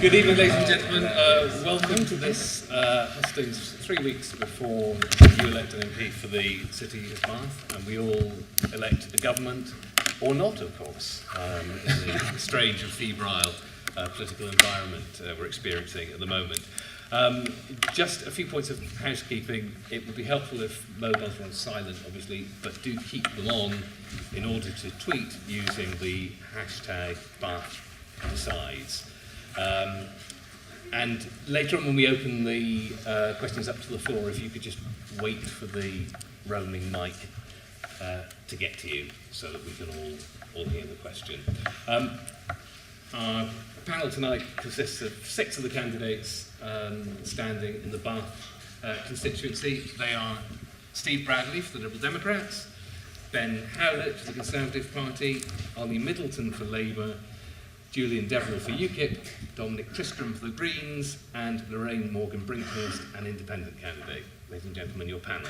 Good evening, ladies and gentlemen. Welcome to this hustings 3 weeks before you elect an MP for the City of Bath, and we all elect a government, or not, of course, in the strange and febrile political environment we're experiencing at the moment. Just a few points of housekeeping. It would be helpful if mobiles were on silent, obviously, but do keep them on in order to tweet using the hashtag BathDecides. And later on, when we open the questions up to the floor, if you could just wait for the roaming mic to get to you so that we can all hear the question. Our panel tonight consists of 6 of the candidates standing in the Bath constituency. They are Steve Bradley for the Liberal Democrats, Ben Howlett for the Conservative Party, Ollie Middleton for Labour, Julian Deverill for UKIP, Dominic Tristram for the Greens, and Lorraine Morgan Brinkhurst, an independent candidate. Ladies and gentlemen, your panel.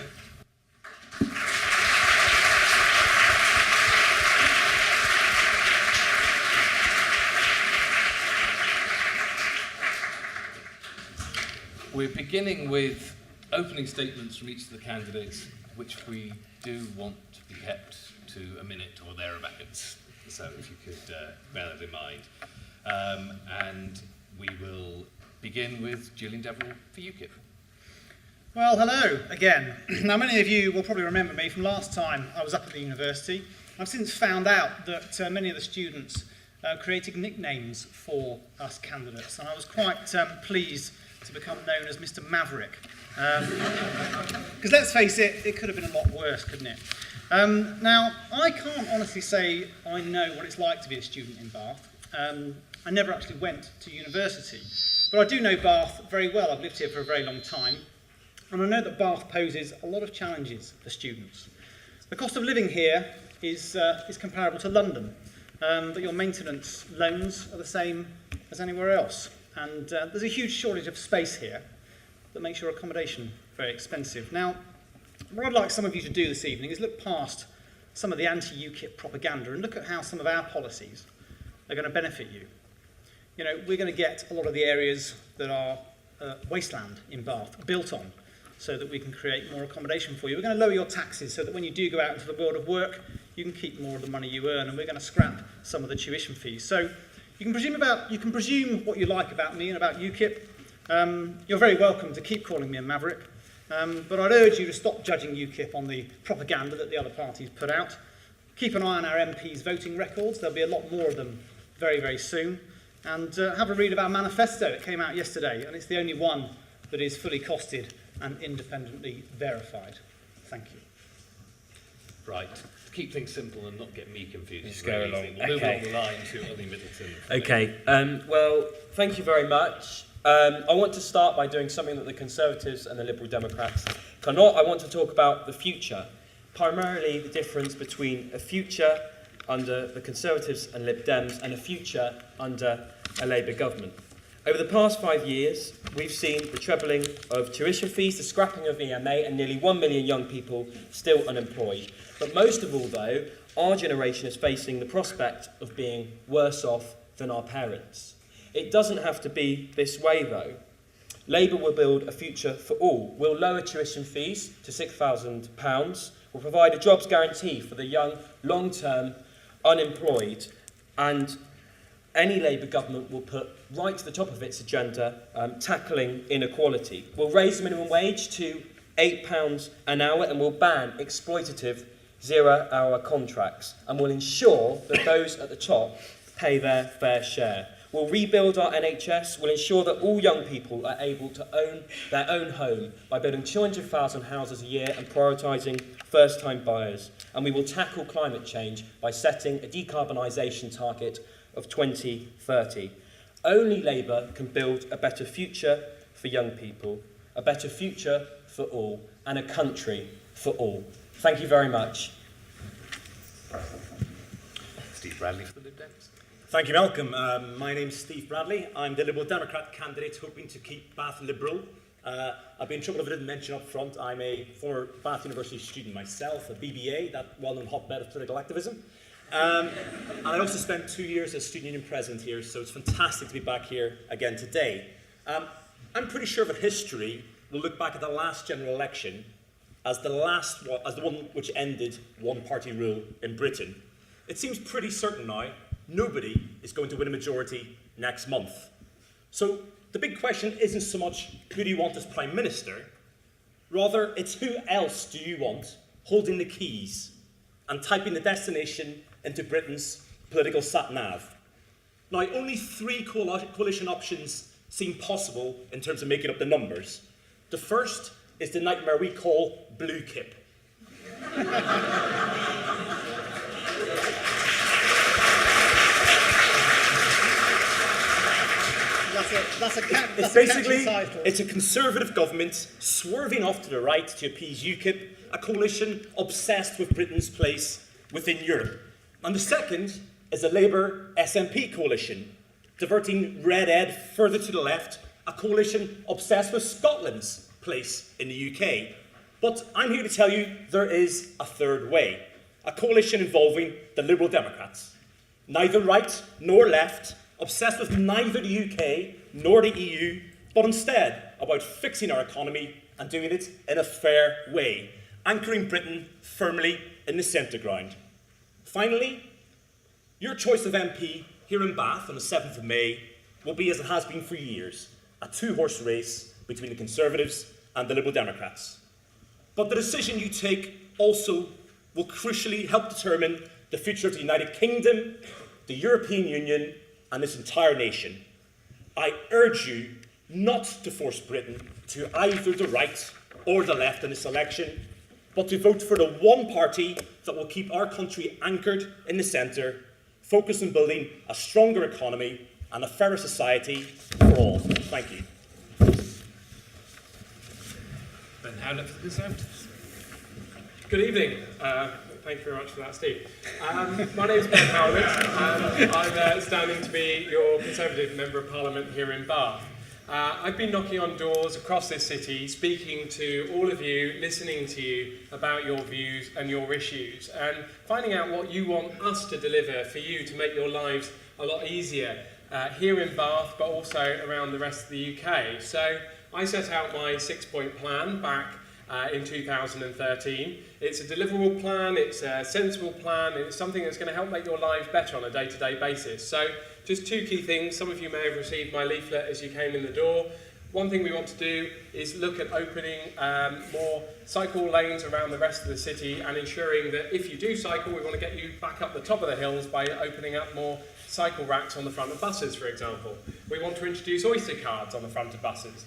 We're beginning with opening statements from each of the candidates, which we do want to be kept to a minute or thereabouts. So if you could bear that in mind. And we will begin with Julian Deverill for UKIP. Well, hello again. Now, many of you will probably remember me from last time I was up at the university. I've since found out that many of the students created nicknames for us candidates, and I was quite pleased to become known as Mr. Maverick. Because let's face it, it could have been a lot worse, couldn't it? Now, I can't honestly say I know what it's like to be a student in Bath. I never actually went to university, but I do know Bath very well. I've lived here for a very long time, and I know that Bath poses a lot of challenges for students. The cost of living here is comparable to London, but your maintenance loans are the same as anywhere else, and there's a huge shortage of space here that makes your accommodation very expensive. Now, what I'd like some of you to do this evening is look past some of the anti-UKIP propaganda and look at how some of our policies are going to benefit you. You know, we're going to get a lot of the areas that are wasteland in Bath built on so that we can create more accommodation for you. We're going to lower your taxes so that when you do go out into the world of work, you can keep more of the money you earn, and we're going to scrap some of the tuition fees. So you can presume what you like about me and about UKIP. You're very welcome to keep calling me a maverick. But I'd urge you to stop judging UKIP on the propaganda that the other parties put out. Keep an eye on our MPs' voting records. There'll be a lot more of them very, very soon. And have a read of our manifesto. It came out yesterday, and it's the only one that is fully costed and independently verified. Thank you. Right. To keep things simple and not get me confused. Just go along. We'll move along the line to Ollie Middleton. Okay. Well, thank you very much. I want to start by doing something that the Conservatives and the Liberal Democrats cannot. I want to talk about the future, primarily the difference between a future under the Conservatives and Lib Dems and a future under a Labour government. Over the past 5 years, we've seen the trebling of tuition fees, the scrapping of EMA, and nearly 1 million young people still unemployed. But most of all, though, our generation is facing the prospect of being worse off than our parents. It doesn't have to be this way, though. Labour will build a future for all. We'll lower tuition fees to £6,000. We'll provide a jobs guarantee for the young, long-term unemployed. And any Labour government will put right to the top of its agenda tackling inequality. We'll raise the minimum wage to £8 an hour, and we'll ban exploitative zero-hour contracts. And we'll ensure that those at the top pay their fair share. We'll rebuild our NHS. We'll ensure that all young people are able to own their own home by building 200,000 houses a year and prioritising first-time buyers. And we will tackle climate change by setting a decarbonisation target of 2030. Only Labour can build a better future for young people, a better future for all, and a country for all. Thank you very much. Steve Bradley for the Lib Dems. Thank you, Malcolm. My name's Steve Bradley. I'm the Liberal Democrat candidate hoping to keep Bath liberal. I'd be in trouble if I didn't mention up front, I'm a former Bath University student myself, a BBA, that well-known hotbed of political activism. And I also spent 2 years as student union president here, so it's fantastic to be back here again today. I'm pretty sure that history will look back at the last general election as the one which ended one-party rule in Britain. It seems pretty certain now nobody is going to win a majority next month. So the big question isn't so much who do you want as Prime Minister, rather it's who else do you want holding the keys and typing the destination into Britain's political sat-nav. Now, only 3 coalition options seem possible in terms of making up the numbers. The first is the nightmare we call Blue Kip. It's a conservative government swerving off to the right to appease UKIP, a coalition obsessed with Britain's place within Europe. And the second is a Labour SNP coalition, diverting Red Ed further to the left, a coalition obsessed with Scotland's place in the UK. But I'm here to tell you there is a third way, a coalition involving the Liberal Democrats. Neither right nor left, obsessed with neither the UK nor the EU, but instead about fixing our economy and doing it in a fair way, anchoring Britain firmly in the centre ground. Finally, your choice of MP here in Bath on the 7th of May will be, as it has been for years, a 2-horse race between the Conservatives and the Liberal Democrats. But the decision you take also will crucially help determine the future of the United Kingdom, the European Union, and this entire nation. I urge you not to force Britain to either the right or the left in this election, but to vote for the one party that will keep our country anchored in the centre, focused on building a stronger economy and a fairer society for all. Thank you. Ben Howlett for the Conservatives. Good evening. Thank you very much for that, Steve. My name is Ben Howlett, and I'm standing to be your Conservative Member of Parliament here in Bath. I've been knocking on doors across this city, speaking to all of you, listening to you about your views and your issues, and finding out what you want us to deliver for you to make your lives a lot easier here in Bath, but also around the rest of the UK. So I set out my 6-point plan back in 2013. It's a deliverable plan, it's a sensible plan, and it's something that's going to help make your lives better on a day-to-day basis. So just 2 key things. Some of you may have received my leaflet as you came in the door. One thing we want to do is look at opening more cycle lanes around the rest of the city and ensuring that if you do cycle, we want to get you back up the top of the hills by opening up more cycle racks on the front of buses, for example. We want to introduce Oyster cards on the front of buses.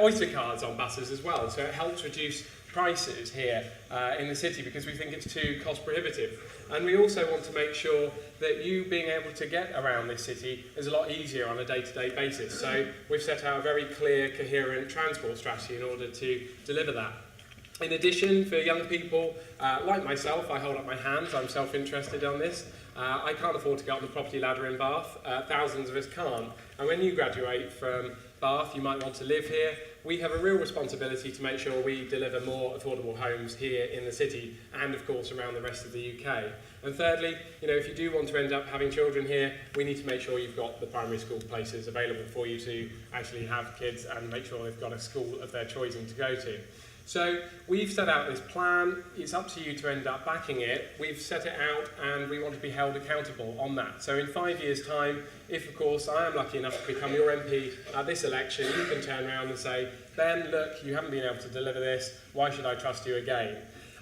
Oyster cards on buses as well, so it helps reduce prices here in the city because we think it's too cost prohibitive. And we also want to make sure that you being able to get around this city is a lot easier on a day-to-day basis. So we've set out a very clear, coherent transport strategy in order to deliver that. In addition, for young people like myself, I hold up my hands, I'm self-interested on this. I can't afford to go up the property ladder in Bath, thousands of us can't. And when you graduate from Bath, you might want to live here. We have a real responsibility to make sure we deliver more affordable homes here in the city and, of course, around the rest of the UK. And thirdly, if you do want to end up having children here, we need to make sure you've got the primary school places available for you to actually have kids and make sure they've got a school of their choosing to go to. So we've set out this plan. It's up to you to end up backing it. We've set it out and we want to be held accountable on that. So in 5 years' time, if of course I am lucky enough to become your MP at this election, you can turn around and say, Ben, look, you haven't been able to deliver this. Why should I trust you again?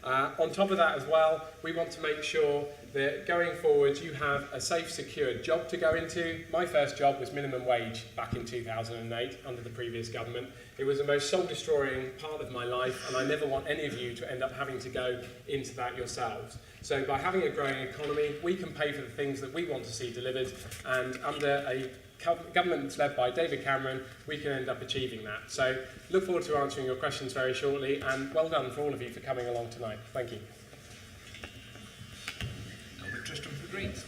On top of that as well, we want to make sure that going forward you have a safe, secure job to go into. My first job was minimum wage back in 2008 under the previous government. It was the most soul-destroying part of my life, and I never want any of you to end up having to go into that yourselves. So by having a growing economy, we can pay for the things that we want to see delivered, and under a government that's led by David Cameron, we can end up achieving that. So look forward to answering your questions very shortly, and well done for all of you for coming along tonight. Thank you. Dominic Tristram for the Greens.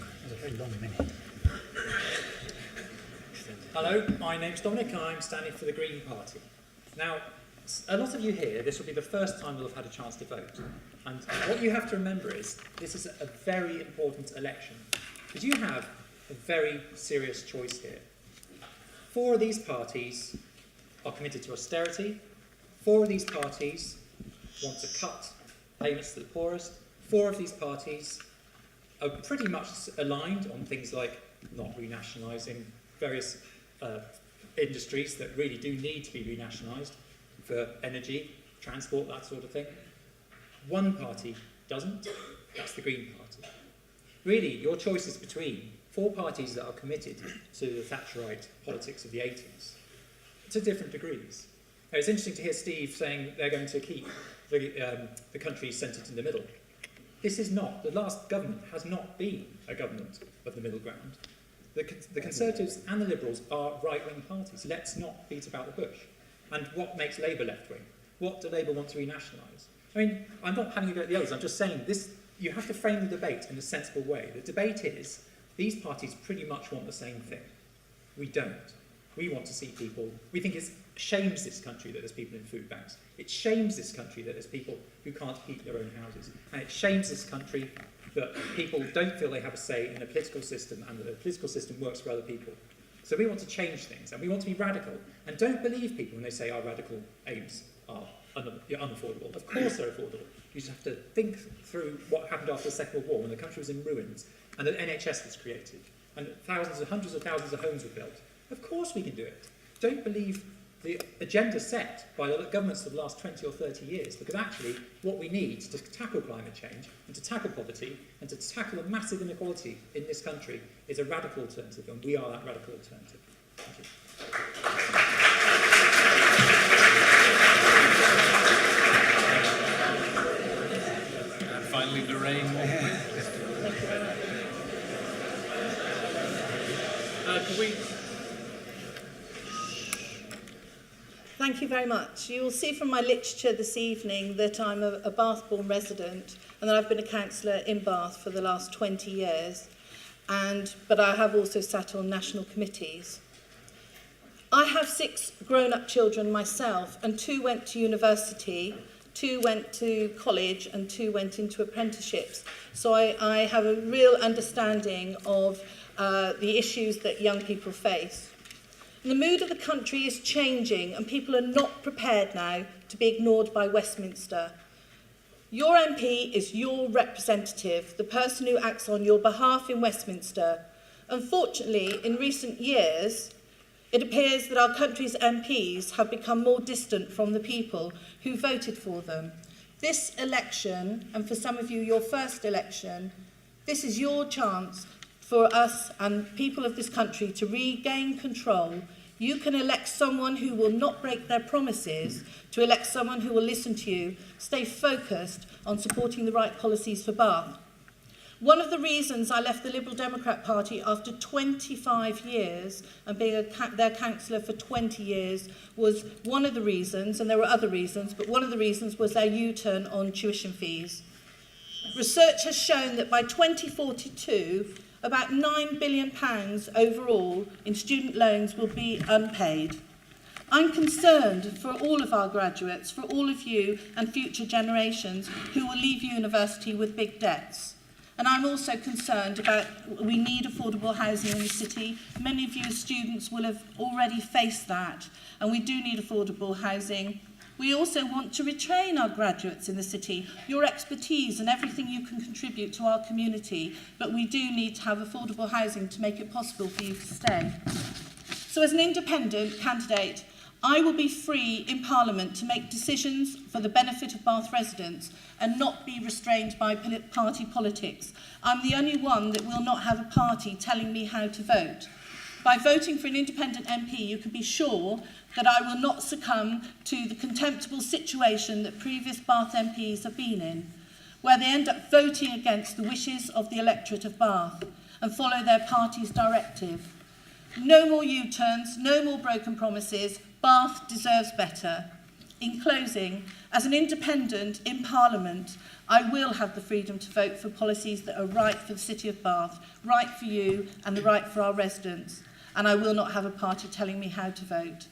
That was a very long minute. Hello, my name's Dominic and I'm standing for the Green Party. Now, a lot of you here, this will be the first time you'll have had a chance to vote. And what you have to remember is this is a very important election. Because you have a very serious choice here. 4 of these parties are committed to austerity. 4 of these parties want to cut payments to the poorest. 4 of these parties are pretty much aligned on things like not renationalising various industries that really do need to be renationalised for energy, transport, that sort of thing. 1 party doesn't, that's the Green Party. Really, your choice is between 4 parties that are committed to the Thatcherite politics of the 80s, to different degrees. Now, it's interesting to hear Steve saying they're going to keep the country centred in the middle. This is not, the last government has not been a government of the middle ground. The Conservatives and the Liberals are right-wing parties. Let's not beat about the bush. And what makes Labour left-wing? What do Labour want to renationalise? I mean, I'm not having a go at the others, I'm just saying this, you have to frame the debate in a sensible way. The debate is, these parties pretty much want the same thing. We don't. We want to see people, we think it shames this country that there's people in food banks. It shames this country that there's people who can't heat their own houses. And it shames this country that people don't feel they have a say in a political system and that the political system works for other people. So we want to change things and we want to be radical. And don't believe people when they say our radical aims are unaffordable. Of course they're affordable. You just have to think through what happened after the Second World War when the country was in ruins and the NHS was created and hundreds of thousands of homes were built. Of course we can do it. Don't believe the agenda set by the governments of the last 20 or 30 years, because actually what we need to tackle climate change and to tackle poverty and to tackle the massive inequality in this country is a radical alternative, and we are that radical alternative. Thank you. And finally, Lorraine. Could we... Thank you very much. You will see from my literature this evening that I'm a Bath-born resident and that I've been a councillor in Bath for the last 20 years, but I have also sat on national committees. I have 6 grown-up children myself, and 2 went to university, 2 went to college, and 2 went into apprenticeships. So I have a real understanding of the issues that young people face. The mood of the country is changing and people are not prepared now to be ignored by Westminster. Your MP is your representative, the person who acts on your behalf in Westminster. Unfortunately, in recent years, it appears that our country's MPs have become more distant from the people who voted for them. This election, and for some of you, your first election, this is your chance for us and people of this country to regain control. You can elect someone who will not break their promises, to elect someone who will listen to you, stay focused on supporting the right policies for Bath. One of the reasons I left the Liberal Democrat Party after 25 years and being their councillor for 20 years was one of the reasons, and there were other reasons, but one of the reasons was their U-turn on tuition fees. Research has shown that by 2042, about £9 billion overall in student loans will be unpaid. I'm concerned for all of our graduates, for all of you and future generations who will leave university with big debts. And I'm also concerned about, we need affordable housing in the city. Many of you as students will have already faced that, and we do need affordable housing. We also want to retrain our graduates in the city, your expertise and everything you can contribute to our community, but we do need to have affordable housing to make it possible for you to stay. So as an independent candidate, I will be free in Parliament to make decisions for the benefit of Bath residents and not be restrained by party politics. I'm the only one that will not have a party telling me how to vote. By voting for an independent MP, you can be sure that I will not succumb to the contemptible situation that previous Bath MPs have been in, where they end up voting against the wishes of the electorate of Bath and follow their party's directive. No more U-turns, no more broken promises. Bath deserves better. In closing, as an independent in Parliament, I will have the freedom to vote for policies that are right for the City of Bath, right for you and the right for our residents, and I will not have a party telling me how to vote.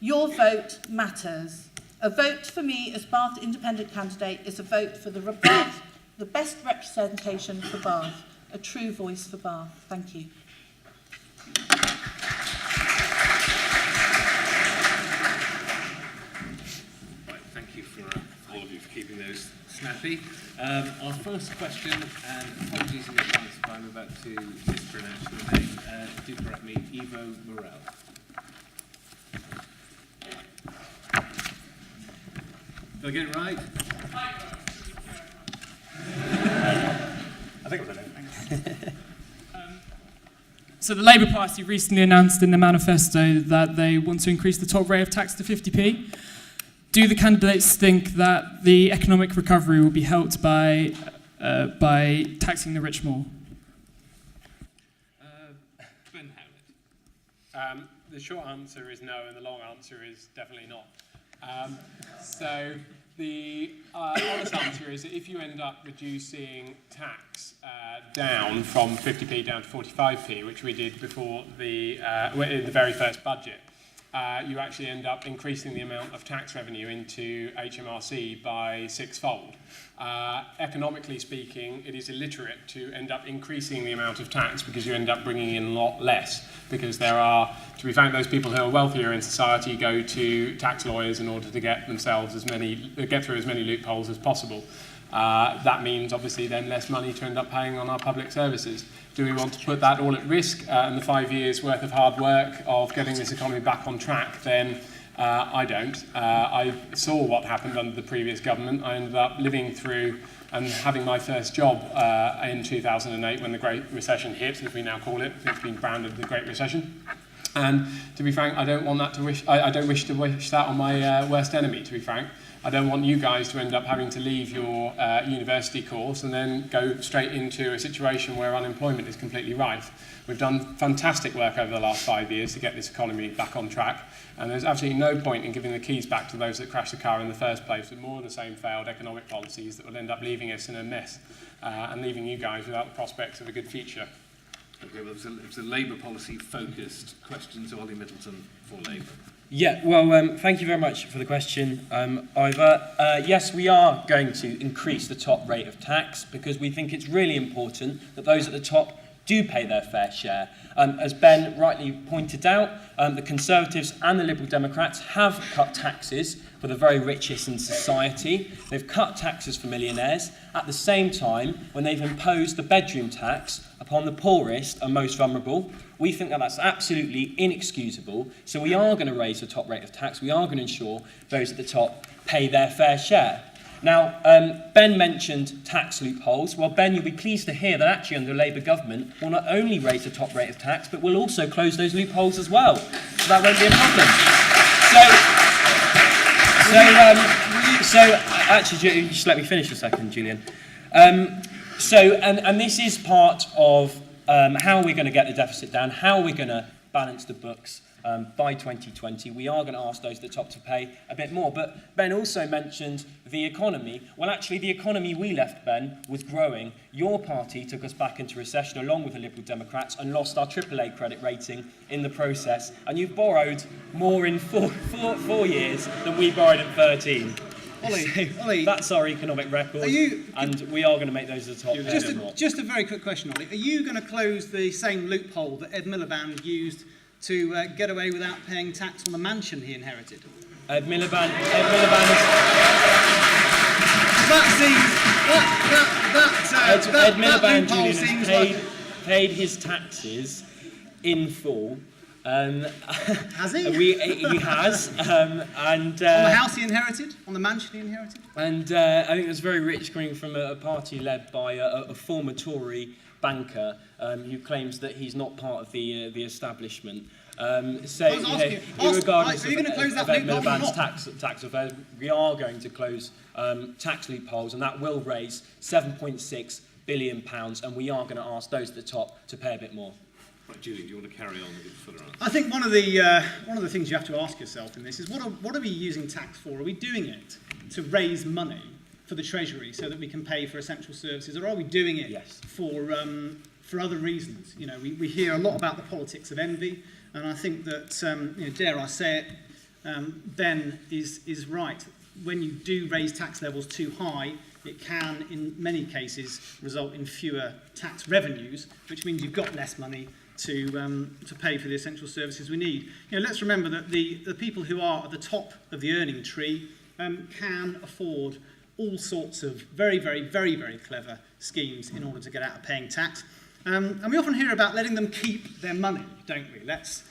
Your vote matters. A vote for me as Bath Independent candidate is a vote for the Bath, the best representation for Bath, a true voice for Bath. Thank you. Right, thank you for all of you for keeping those snappy. Our first question, and apologies in advance if I'm about to mispronounce your name, do correct me, Ivo Morel. Did I get it right? I think it was okay. So the Labour Party recently announced in their manifesto that they want to increase the top rate of tax to 50p. Do the candidates think that the economic recovery will be helped by taxing the rich more? Ben Howlett. The short answer is no, and the long answer is definitely not. So the honest answer is that if you end up reducing tax down from 50p down to 45p, which we did before in the very first budget, you actually end up increasing the amount of tax revenue into HMRC by sixfold. Economically speaking, it is illiterate to end up increasing the amount of tax because you end up bringing in a lot less, because there are, to be frank, those people who are wealthier in society go to tax lawyers in order to get through as many loopholes as possible. That means obviously then less money to end up paying on our public services. Do we want to put that all at risk and the 5 years worth of hard work of getting this economy back on track? Then I don't. I saw what happened under the previous government. I ended up living through and having my first job in 2008 when the Great Recession hit, as we now call it. It's been branded the Great Recession. And to be frank, I don't want that to wish. I don't wish to wish that on my worst enemy. To be frank, I don't want you guys to end up having to leave your university course and then go straight into a situation where unemployment is completely rife. We've done fantastic work over the last 5 years to get this economy back on track, and there's absolutely no point in giving the keys back to those that crashed the car in the first place with more of the same failed economic policies that will end up leaving us in a mess and leaving you guys without the prospects of a good future. Okay, well, it was a Labour policy-focused question to Ollie Middleton for Labour. Yeah, well, thank you very much for the question, Ivor. Yes, we are going to increase the top rate of tax because we think it's really important that those at the top do pay their fair share. As Ben rightly pointed out, the Conservatives and the Liberal Democrats have cut taxes for the very richest in society. They've cut taxes for millionaires at the same time when they've imposed the bedroom tax upon the poorest and most vulnerable. We think that that's absolutely inexcusable, so we are going to raise the top rate of tax. We are going to ensure those at the top pay their fair share. Now, Ben mentioned tax loopholes. Well, Ben, you'll be pleased to hear that actually under a Labour government we'll not only raise the top rate of tax, but we'll also close those loopholes as well. So that won't be a problem. Actually, just let me finish a second, Julian. And this is part of how we're going to get the deficit down, how we're going to balance the books by 2020. We are going to ask those at the top to pay a bit more. But Ben also mentioned the economy. Well, actually, the economy we left, Ben, was growing. Your party took us back into recession along with the Liberal Democrats and lost our AAA credit rating in the process. And you've borrowed more in four years than we borrowed in 13. Ollie, that's our economic record, and we are going to make those at the top. Just a very quick question, Ollie. Are you going to close the same loophole that Ed Miliband used to get away without paying tax on the mansion he inherited? Ed Miliband paid his taxes in full. Has he? He has. And on the house he inherited? On the mansion he inherited? And I think it was very rich coming from a party led by a former Tory banker who claims that he's not part of the establishment. Regardless of Ed Miliband's tax affairs, we are going to close tax loopholes, and that will raise £7.6 billion, and we are going to ask those at the top to pay a bit more. Right, Julie, do you want to carry on with the further answer? I think one of the things you have to ask yourself in this is what are we using tax for? Are we doing it to raise money for the Treasury so that we can pay for essential services, or are we doing it for other reasons? You know, we hear a lot about the politics of envy, and I think that dare I say it, Ben is right. When you do raise tax levels too high, it can, in many cases, result in fewer tax revenues, which means you've got less money to pay for the essential services we need. Let's remember that the people who are at the top of the earning tree can afford all sorts of very, very, very, very clever schemes in order to get out of paying tax. And we often hear about letting them keep their money, don't we? Let's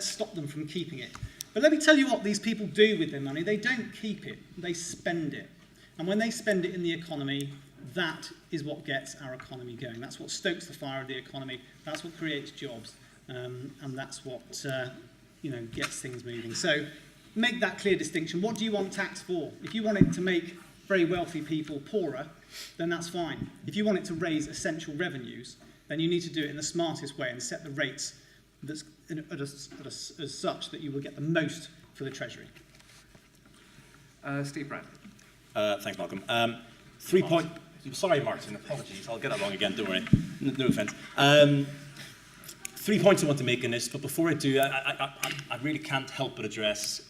stop them from keeping it. But let me tell you what these people do with their money. They don't keep it, they spend it. And when they spend it in the economy, that is what gets our economy going. That's what stokes the fire of the economy. That's what creates jobs. And that's what gets things moving. So make that clear distinction. What do you want tax for? If you want it to make very wealthy people poorer, then that's fine. If you want it to raise essential revenues, then you need to do it in the smartest way and set the rates as such that you will get the most for the Treasury. Steve Brown. Thanks, Malcolm. Sorry, Martin, apologies. I'll get that wrong again, don't worry. No offence. 3 points I want to make in this, but before I do, I really can't help but address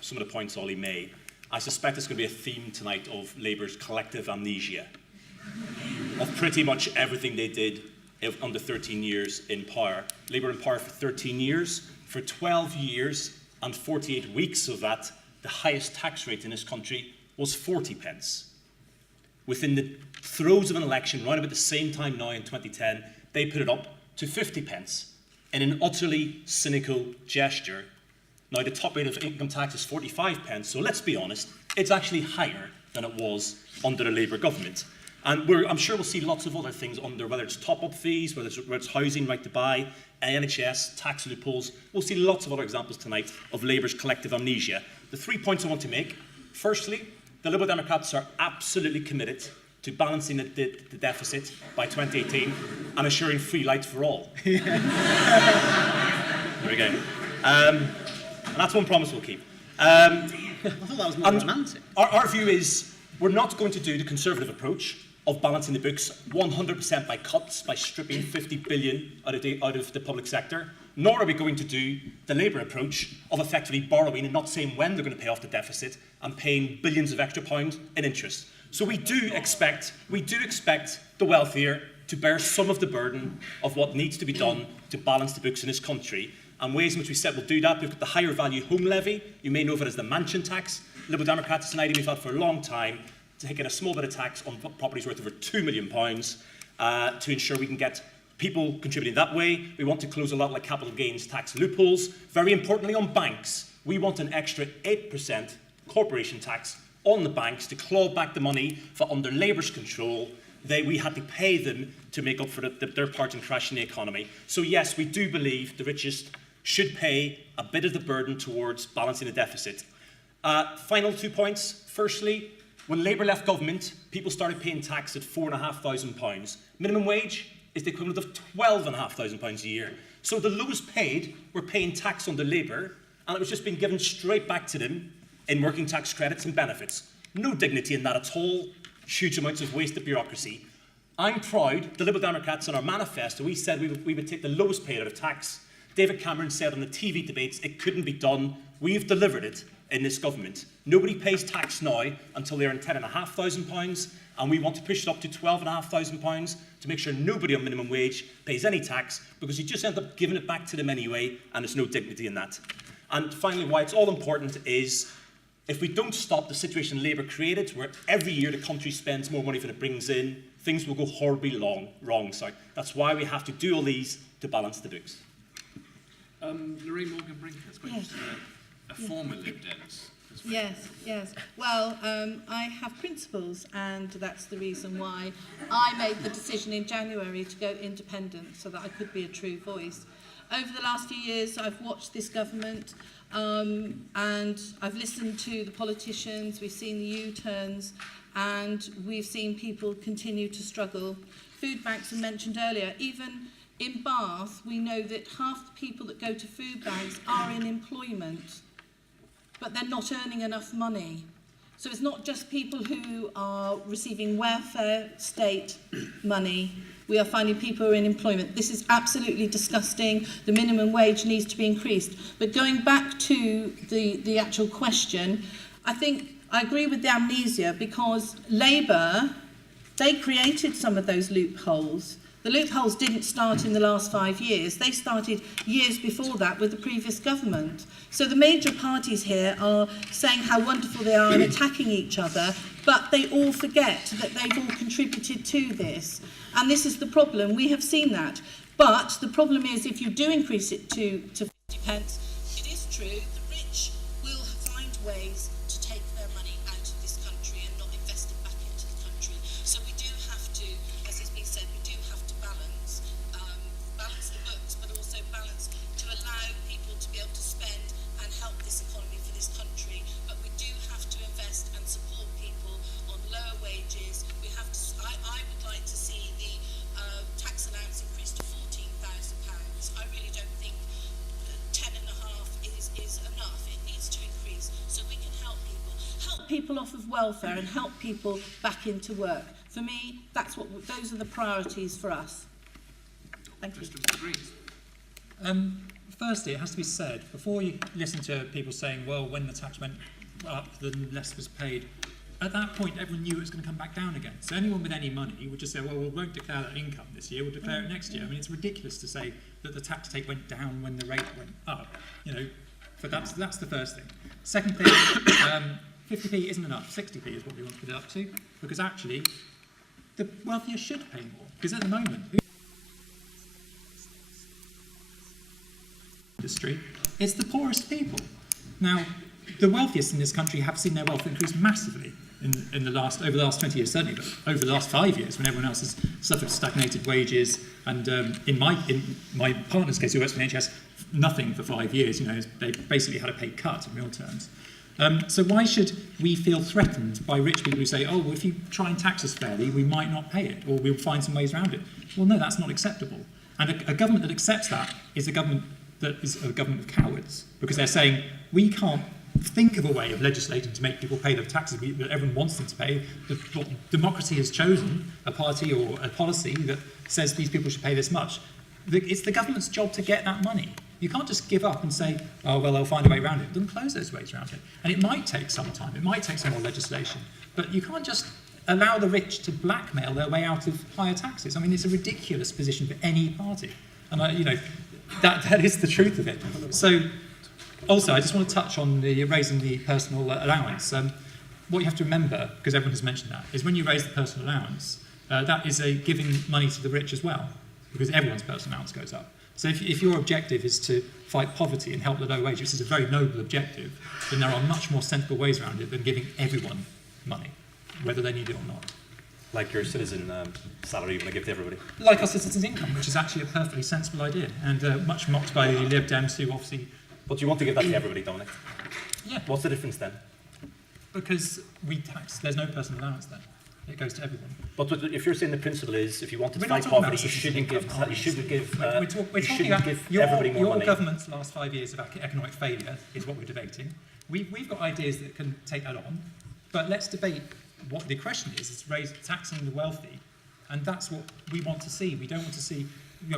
some of the points Ollie made. I suspect it's going to be a theme tonight of Labour's collective amnesia of pretty much everything they did under 13 years in power. Labour in power for 13 years. For 12 years and 48 weeks of that, the highest tax rate in this country was 40 pence. Within the throes of an election, around about the same time now in 2010, they put it up to 50 pence in an utterly cynical gesture. Now, the top rate of income tax is 45 pence, so let's be honest, it's actually higher than it was under the Labour government. And I'm sure we'll see lots of other things under, whether it's top-up fees, whether it's housing, right to buy, NHS, tax loopholes. We'll see lots of other examples tonight of Labour's collective amnesia. The 3 points I want to make. Firstly, the Liberal Democrats are absolutely committed to balancing the deficit by 2018 and assuring free light for all. There we go. And that's one promise we'll keep. I thought that was more romantic. Our view is we're not going to do the Conservative approach of balancing the books 100% by cuts, by stripping 50 billion out of the public sector, nor are we going to do the Labour approach of effectively borrowing and not saying when they're going to pay off the deficit and paying billions of extra pounds in interest. So we do expect the wealthier to bear some of the burden of what needs to be done to balance the books in this country. And ways in which we said we'll do that, we've got the higher value home levy. You may know of it as the mansion tax. Liberal Democrats, it's an idea we've had for a long time, to take in a small bit of tax on properties worth over £2 million to ensure we can get people contributing that way. We want to close a lot like capital gains tax loopholes. Very importantly, on banks, we want an extra 8% corporation tax on the banks to claw back the money for under Labour's control. We had to pay them to make up for their part in crashing the economy. So yes, we do believe the richest should pay a bit of the burden towards balancing the deficit. Final 2 points. Firstly, when Labour left government, people started paying tax at £4,500. Minimum wage is the equivalent of £12,500 a year. So the lowest paid were paying tax under Labour, and it was just being given straight back to them in working tax credits and benefits. No dignity in that at all. Huge amounts of wasted bureaucracy. I'm proud, the Liberal Democrats in our manifesto, we said we would take the lowest paid out of tax. David Cameron said on the TV debates it couldn't be done. We've delivered it in this government. Nobody pays tax now until they earn £10,500, and we want to push it up to £12,500 to make sure nobody on minimum wage pays any tax, because you just end up giving it back to them anyway, and there's no dignity in that. And finally, why it's all important is, if we don't stop the situation Labour created, where every year the country spends more money than it brings in, things will go horribly wrong. So that's why we have to do all these to balance the books. Lorraine Morgan-Brink has questions. A former Lib Dems. Yes. Well, I have principles, and that's the reason why I made the decision in January to go independent, so that I could be a true voice. Over the last few years, I've watched this government, and I've listened to the politicians, we've seen the U-turns, and we've seen people continue to struggle. Food banks were mentioned earlier. Even in Bath, we know that half the people that go to food banks are in employment, but they're not earning enough money. So it's not just people who are receiving welfare state money, we are finding people who are in employment. This is absolutely disgusting. The minimum wage needs to be increased. But going back to the actual question, I think I agree with the amnesia, because Labour, they created some of those loopholes. The loopholes didn't start in the last 5 years. They started years before that with the previous government. So the major parties here are saying how wonderful they are and attacking each other, but they all forget that they've all contributed to this. And this is the problem. We have seen that. But the problem is, if you do increase it to 50 pence, it is true, the rich will find ways to take their money out of this country and not invest it back into the country. So we do have to, as has been said, we do have to balance the books, but also balance to allow people to be able to spend and help this economy for this country. But we do have to invest and support people on lower wages. We have to. I would like to see the tax allowance increased to £14,000. I really don't think 10.5 is enough. It needs to increase so we can help people off of welfare and help people back into work. For me, those are the priorities for us. Thank you. Firstly, it has to be said, before you listen to people saying, well, when the tax went up, then less was paid, at that point, everyone knew it was going to come back down again. So anyone with any money would just say, well, we won't declare that income this year, we'll declare it next year. I mean, it's ridiculous to say that the tax take went down when the rate went up. You know, but that's the first thing. Second thing, 50p isn't enough. 60p is what we want to put it up to, because actually, the wealthier should pay more. Because at the moment, industry, it's the poorest people. Now, the wealthiest in this country have seen their wealth increase massively over the last 20 years, certainly, but over the last 5 years, when everyone else has suffered stagnated wages. And in my partner's case, who works for the NHS, nothing for 5 years. You know, they basically had a pay cut in real terms. So why should we feel threatened by rich people who say, oh, well, if you try and tax us fairly, we might not pay it, or we'll find some ways around it? Well, no, that's not acceptable. And a government that accepts that is a government that is a government of cowards, because they're saying, we can't think of a way of legislating to make people pay the taxes that everyone wants them to pay. Democracy has chosen a party or a policy that says these people should pay this much. It's the government's job to get that money. You can't just give up and say, oh, well, they'll find a way around it. Then close those ways around it. And it might take some time. It might take some more legislation. But you can't just allow the rich to blackmail their way out of higher taxes. I mean, it's a ridiculous position for any party. And, that is the truth of it. So, also, I just want to touch on the raising the personal allowance. What you have to remember, because everyone has mentioned that, is when you raise the personal allowance, that is giving money to the rich as well, because everyone's personal allowance goes up. So if your objective is to fight poverty and help the low wage, which is a very noble objective, then there are much more sensible ways around it than giving everyone money, whether they need it or not. Like your citizen salary you want to give to everybody? Like our citizens' income, which is actually a perfectly sensible idea, and much mocked by the Lib Dems, who obviously... But you want to give that to everybody, Dominic? Yeah. What's the difference then? Because we tax, there's no personal allowance then. It goes to everyone. But if you're saying the principle is, if you want to We're fight not talking poverty, about you shouldn't give we're talking about everybody more your money. government's last 5 years of economic failure is what we're debating. We've got ideas that can take that on, but let's debate what the question is taxing the wealthy, and that's what we want to see. We don't want to see,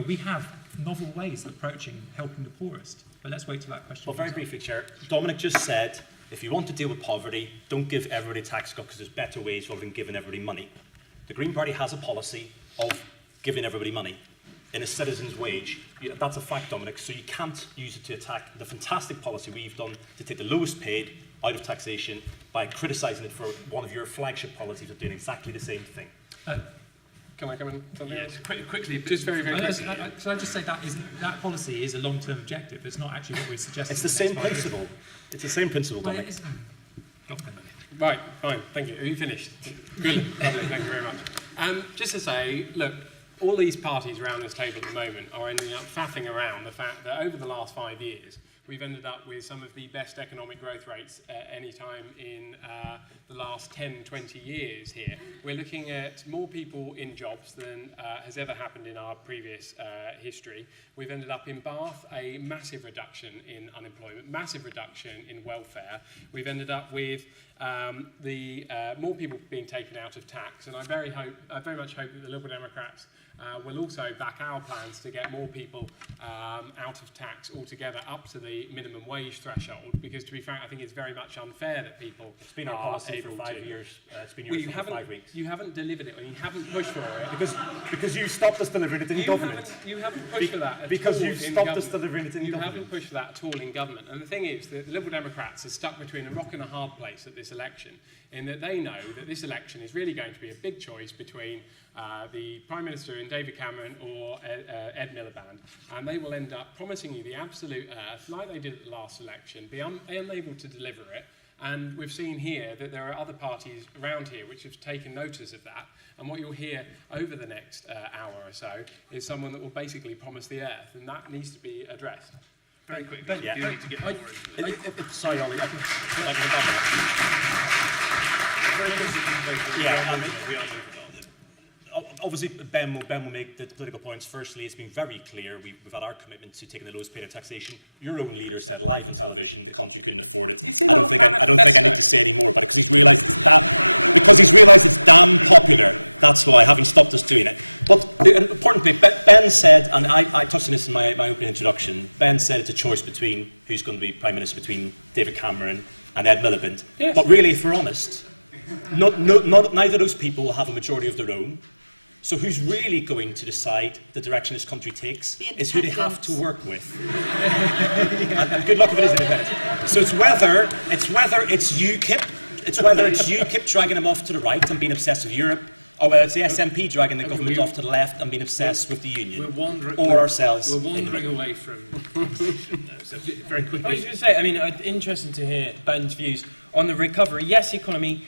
we have novel ways of approaching helping the poorest, but let's wait till that question. Well, very briefly, Chair, Dominic just said, if you want to deal with poverty, don't give everybody a tax cut because there's better ways rather than giving everybody money. The Green Party has a policy of giving everybody money in a citizen's wage. That's a fact, Dominic, so you can't use it to attack the fantastic policy we've done to take the lowest paid out of taxation by criticising it for one of your flagship policies of doing exactly the same thing. Can I come in? Yes, quickly. Just very quickly. Should I just say that policy is a long-term objective? It's not actually what we're suggesting. It's the same principle. It's the same principle, Dominic. Right, fine, thank you. Are you finished? Good, lovely, thank you very much. Just to say, look, all these parties around this table at the moment are ending up faffing around the fact that over the last 5 years, we've ended up with some of the best economic growth rates at any time in the last 10, 20 years here. We're looking at more people in jobs than has ever happened in our previous history. We've ended up in Bath, a massive reduction in unemployment, massive reduction in welfare. We've ended up with more people being taken out of tax, and I very much hope that the Liberal Democrats will also back our plans to get more people out of tax altogether up to the minimum wage threshold, because to be frank, I think it's very much unfair that people It's been our policy for 5 years. It's been yours for 5 weeks. You haven't delivered it, and you haven't pushed for it. Because you stopped us delivering it in government. You haven't pushed for that at Because all you've in stopped us government. delivering it in You government. haven't pushed for that at all in government. And the thing is that the Liberal Democrats are stuck between a rock and a hard place at this election, in that they know that this election is really going to be a big choice between the Prime Minister and David Cameron or Ed Miliband, and they will end up promising you the absolute earth, like they did at the last election, be unable to deliver it. And we've seen here that there are other parties around here which have taken notice of that. And what you'll hear over the next hour or so is someone that will basically promise the earth, and that needs to be addressed. Very quickly, Yeah. you need to get more into it. Sorry, Ollie. I can We are moving on. Obviously, Ben will make the political points. Firstly, it's been very clear. We've had our commitment to taking the lowest paid of taxation. Your own leader said live on television the country couldn't afford it. It's in I don't our think I need to say any more about it, because he's realised it's damn popular. That's why, having stopped us doing it. But the important bit, Ben said, and I touched on this in my opening introduction. Ben said it's a choice between who's going to be Prime Minister, between David Cameron and Ed Miliband. Yes. But really, if we're honest, neither of those people will have a majority of their own. So who's really going to decide the direction this country takes is who they have to work with. and good luck if it is independent. So it's whether it's UKIP dragging them off to the right and being obsessed with Europe, or whether it's the SNP dragging the government off to the left and being obsessed with the union, or ourselves. We're wandering away from. No, so very quickly. I was going to say, I mean, interesting to hear Ben's views on the recovery. Yes, the economy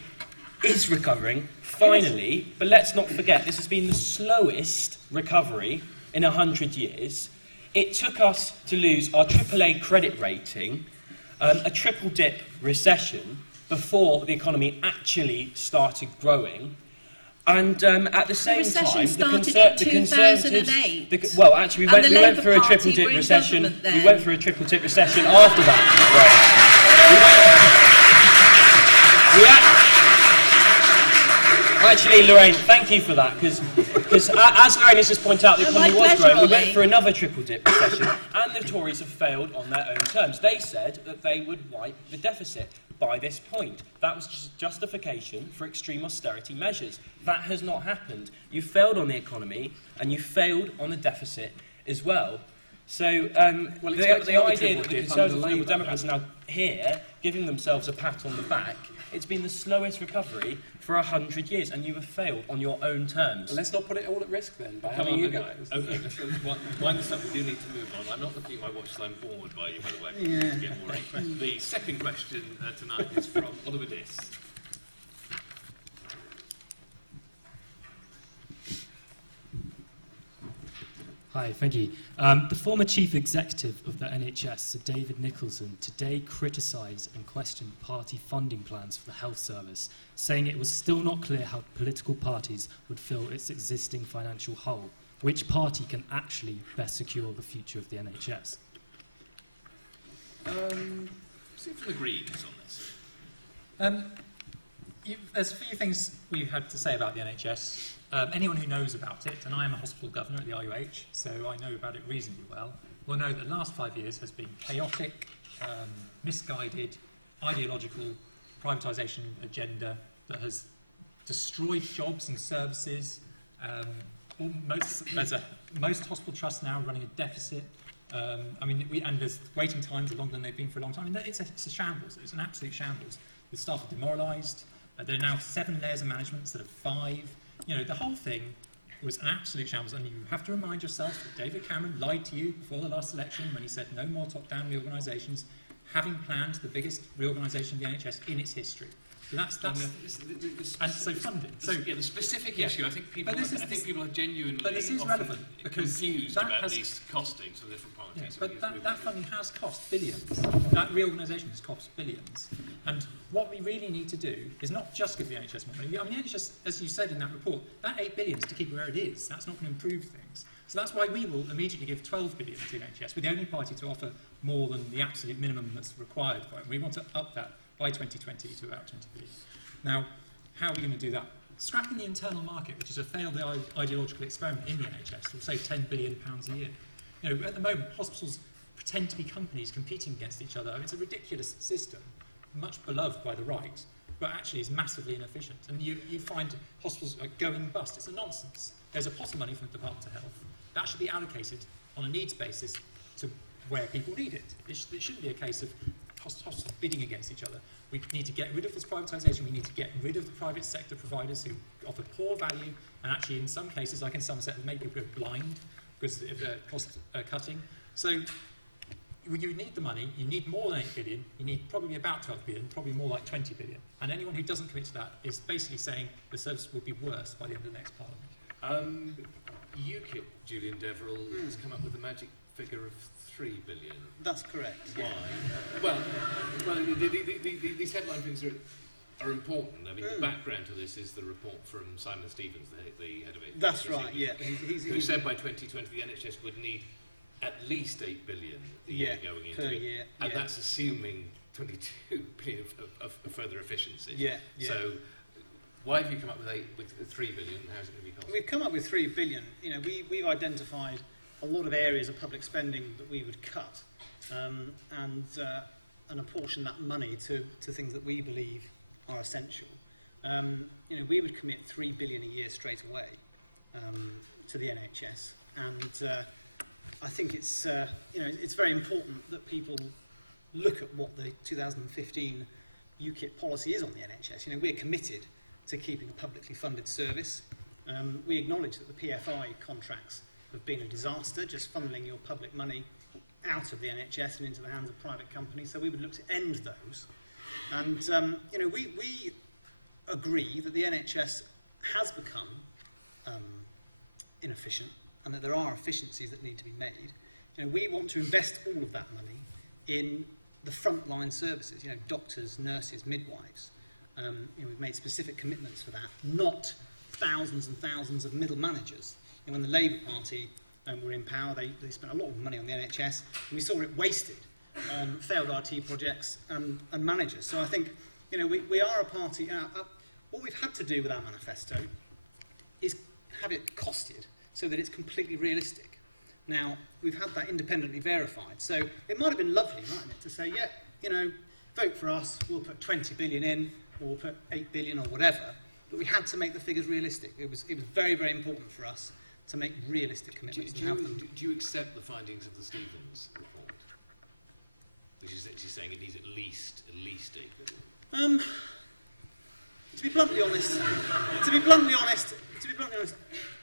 is recovering, finally, but let's not forget, this has been the slowest recovery in 100 years. It took us to lose our AAA credit rating, a triple dip recession, before the economy actually started growing. And at the same recession time, started in Conservatives... 2008. Well, actually, And the we went Labour through a Party triple dip were in recession. government then. We went through a triple dip recession after that. Actually, Lorraine, thank you for that, because as Lorraine has just pointed out, the Oh, my economy was pleasure, growing. We went Ollie. through another triple dip recession, and the Tories have failed on their own terms. They said that they would wipe the deficit by this point. That was just justification for extreme austerity measures. That has not happened. You failed on the economy, and you failed on the deficit as well. So the idea that the Conservatives and Liberal Democrats are now here, giving themselves a pat on the back, it's been the slowest recovery for 100 years, and you have failed on your own terms. Let's not put it all at risk then by Come having on, you then. guys. Okay, let's wind this up. We do need to move on. I'm not looking at my watch, so I'm bored by you, by the way. We need to get more into it. The second question tonight is from Oliver Diss. Hi, thank you. The former chief executive of the NHS, Sir David Nicholson, today criticised and questioned party funding plans for the health service, saying it was still not clear how political parties would fill its existing financial hole. Which party can actually best secure the future of the NHS? Seems to agree on this. There's a few things we've had to say about the NHS. Anyone who knows about it, and I am a hospital governor at the RUH, so I know about it reasonably well, will know that the last 5 years has been chaotic, misguided, ideological privatisation agenda that has destroyed jobs and services. Most hospital trusts now running a deficit. And there's waiting times are longer than they've been for a long time. And it's a shambles. It's an absolute shambles. The staff are demoralised. There are now 7 layers of management instead of 5. You know, the whole thing was an absolute shambles. And you have to remind yourself that David Cameron lied to you before the last election when he said no more top-down reorganisations, having planned the biggest reorganisation of the NHS in its history. So that's and so funding. So the specific issue. I think people are genuinely. But this is relevant because confused about these costings of different parties. Yes, but that funding has cost billions. That reorganisation has cost billions. And what we really need to do is not just give the NHS more money. I mean, the NHS, as you said in that report, that 8 billion is to keep it where it is. That's not going to improve things. So that's why we will immediately give 12 billion to the NHS. We're the only party to offer more than the absolute minimum that's required for it. We want to up that by 2020 to about 20 billion. Now, how are we going to do that? scrapping the internal market, which is a failed ideological experiment in the NHS, will save £10 billion a year. You know, at the moment, hospitals pretend to be companies competing against each other. I mean, it's a ridiculous system, much beloved by the right, but actually is massively inefficient. And you find hospitals going bust. It's a nonsense. There's a pot of money from the Department of Health. That should be allocated on a needs basis to where people need it. It shouldn't be a case of hospitals bidding against each other. We need to get rid of this privatisation. We need to get rid of the private sector providers who offer poor value and actually, in some cases, like in Somerset, have made people go blind because of cost cutting. So you need the money. You need more than 8 billion. You need probably about 12 billion, probably more like 20 billion. And anyone who doesn't commit to that is basically saying the service will be worse by the end of the next Parliament. UKIP, Julian Deverell, has come up with a magic figure of 3 billion. That's correct. Why? Well, these headline things are important. I mean, the background to this is the report from Simon Stevens, the head of it. That's right, yeah. Who said by 2020 the NHS would need at least 8 billion a year going into per it. year, and yeah. that's assuming 22 billion of further efficiency. Yeah, yeah. So why have you come up with 3 billion? How's it going to be cost? We've come up with 3 billion. You know, we've identified a lot of areas of public spending that we would cut and apportion that money to things that we believe are essential. You know, we would commit 3 billion a year straight away to the NHS, and I think it's you know, it's very important that people look at what the 2015 UKIP policy is on the NHS. You know, we're committed to keeping a publicly funded service. We acknowledge that the PFI contracts have been a disaster, just funneling your public money out of the NHS and into the hands of private companies. So we would look to end those. And you know, we agree that the NHS has become inefficient and that there are efficiencies that need to be made. You know, we want to invest all of that money in the frontline services. You know, doctors, nurses, midwives. You know, we've made specific commitments for that, not thousands and thousands of middle managers. You know, when the Labour Party were in power, they spent a lot of money on the NHS, and we saw it wasted on failed RT projects and managers. So I think, you know, we are a party. What we've had to do with our manifesto is have it costed so that it's completely realistic. Now, we've had that independently verified. So it might have been lovely, mightn't it, to say, yeah, you know, vote for us, we'll put 20 billion in, or we'll put 8 billion or whatever. But we had to make the figures realistic. It was very, very important for us to make realistic commitments. Do you accept the findings of the Stevens report? Which is actually saying it needs at least 8 billion. To be bluntly honest,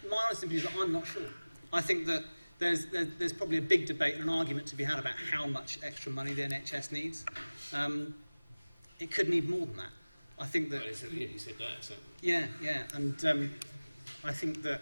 my honest opinion is that I'm not sure. I think that there's probably a big debate and an argument to be had about how much extra money the NHS needs. It could need more than that. I think that. Well, he said that. So. Yeah, and I think that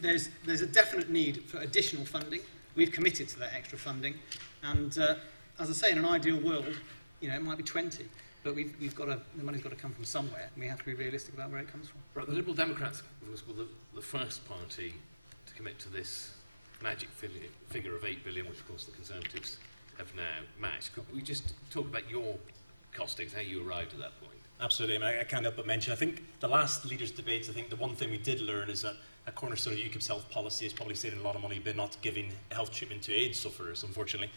there's a definite need for additional funding. We've committed to that extra funding, and as I say, in an ideal world, you know, it might be 20. But the money's got to come from somewhere, and we have to be realistic about where it comes from. Right, the Liberal Democrats were the first party to commit to this magic figure of 8 billion, which of course the Conservatives have now matched. Could we just talk about your costings, how you arrived at that point? Absolutely. I mean, I can't help but mention, I think the last leaders' debates, I think the one thing we did learn is that a cornerstone of UKIP's health policy is probably saving a lot of money by not giving health treatment to AIDS sufferers, unfortunately.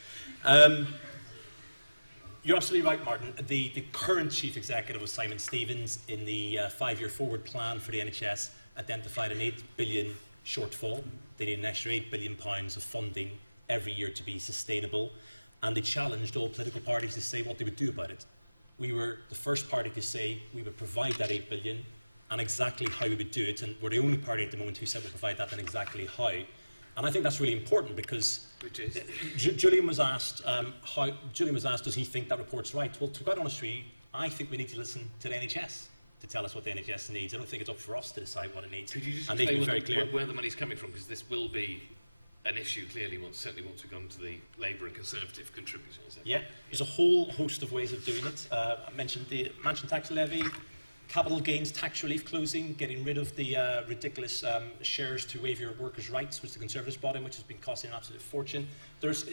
You're absolutely right, Martin. The current chief executive was Simon Stevens. In the 5-year forward plan for the NHS, identified an 8 billion shortfall. They need an extra £8 billion of funding every year to be sustainable. And they challenged all political parties to say what they would do about it. We were the first party to say we would provide that 8 billion and exactly how we would do it. And we're the only party at the moment who said we'll provide that and exactly how. And I think that's really important because Julian was asked, does he think that report's right? Well, to be quite honest with you, I think we need to listen to the NHS to tell us what the NHS needs. I don't think it's up for us to decide what it needs. Could you just explain where the money's coming from? Because this will be an issue clearly certainly once we've gone to the Labour and Conservative contributors. Yeah, there's a whole host of ways of doing it. I mentioned the mansion tax levy, capital gains tax relief closing, getting rid of the ridiculous shares to waive your workers' rights, which the Conservatives brought in, which has been costing an absolute fortune.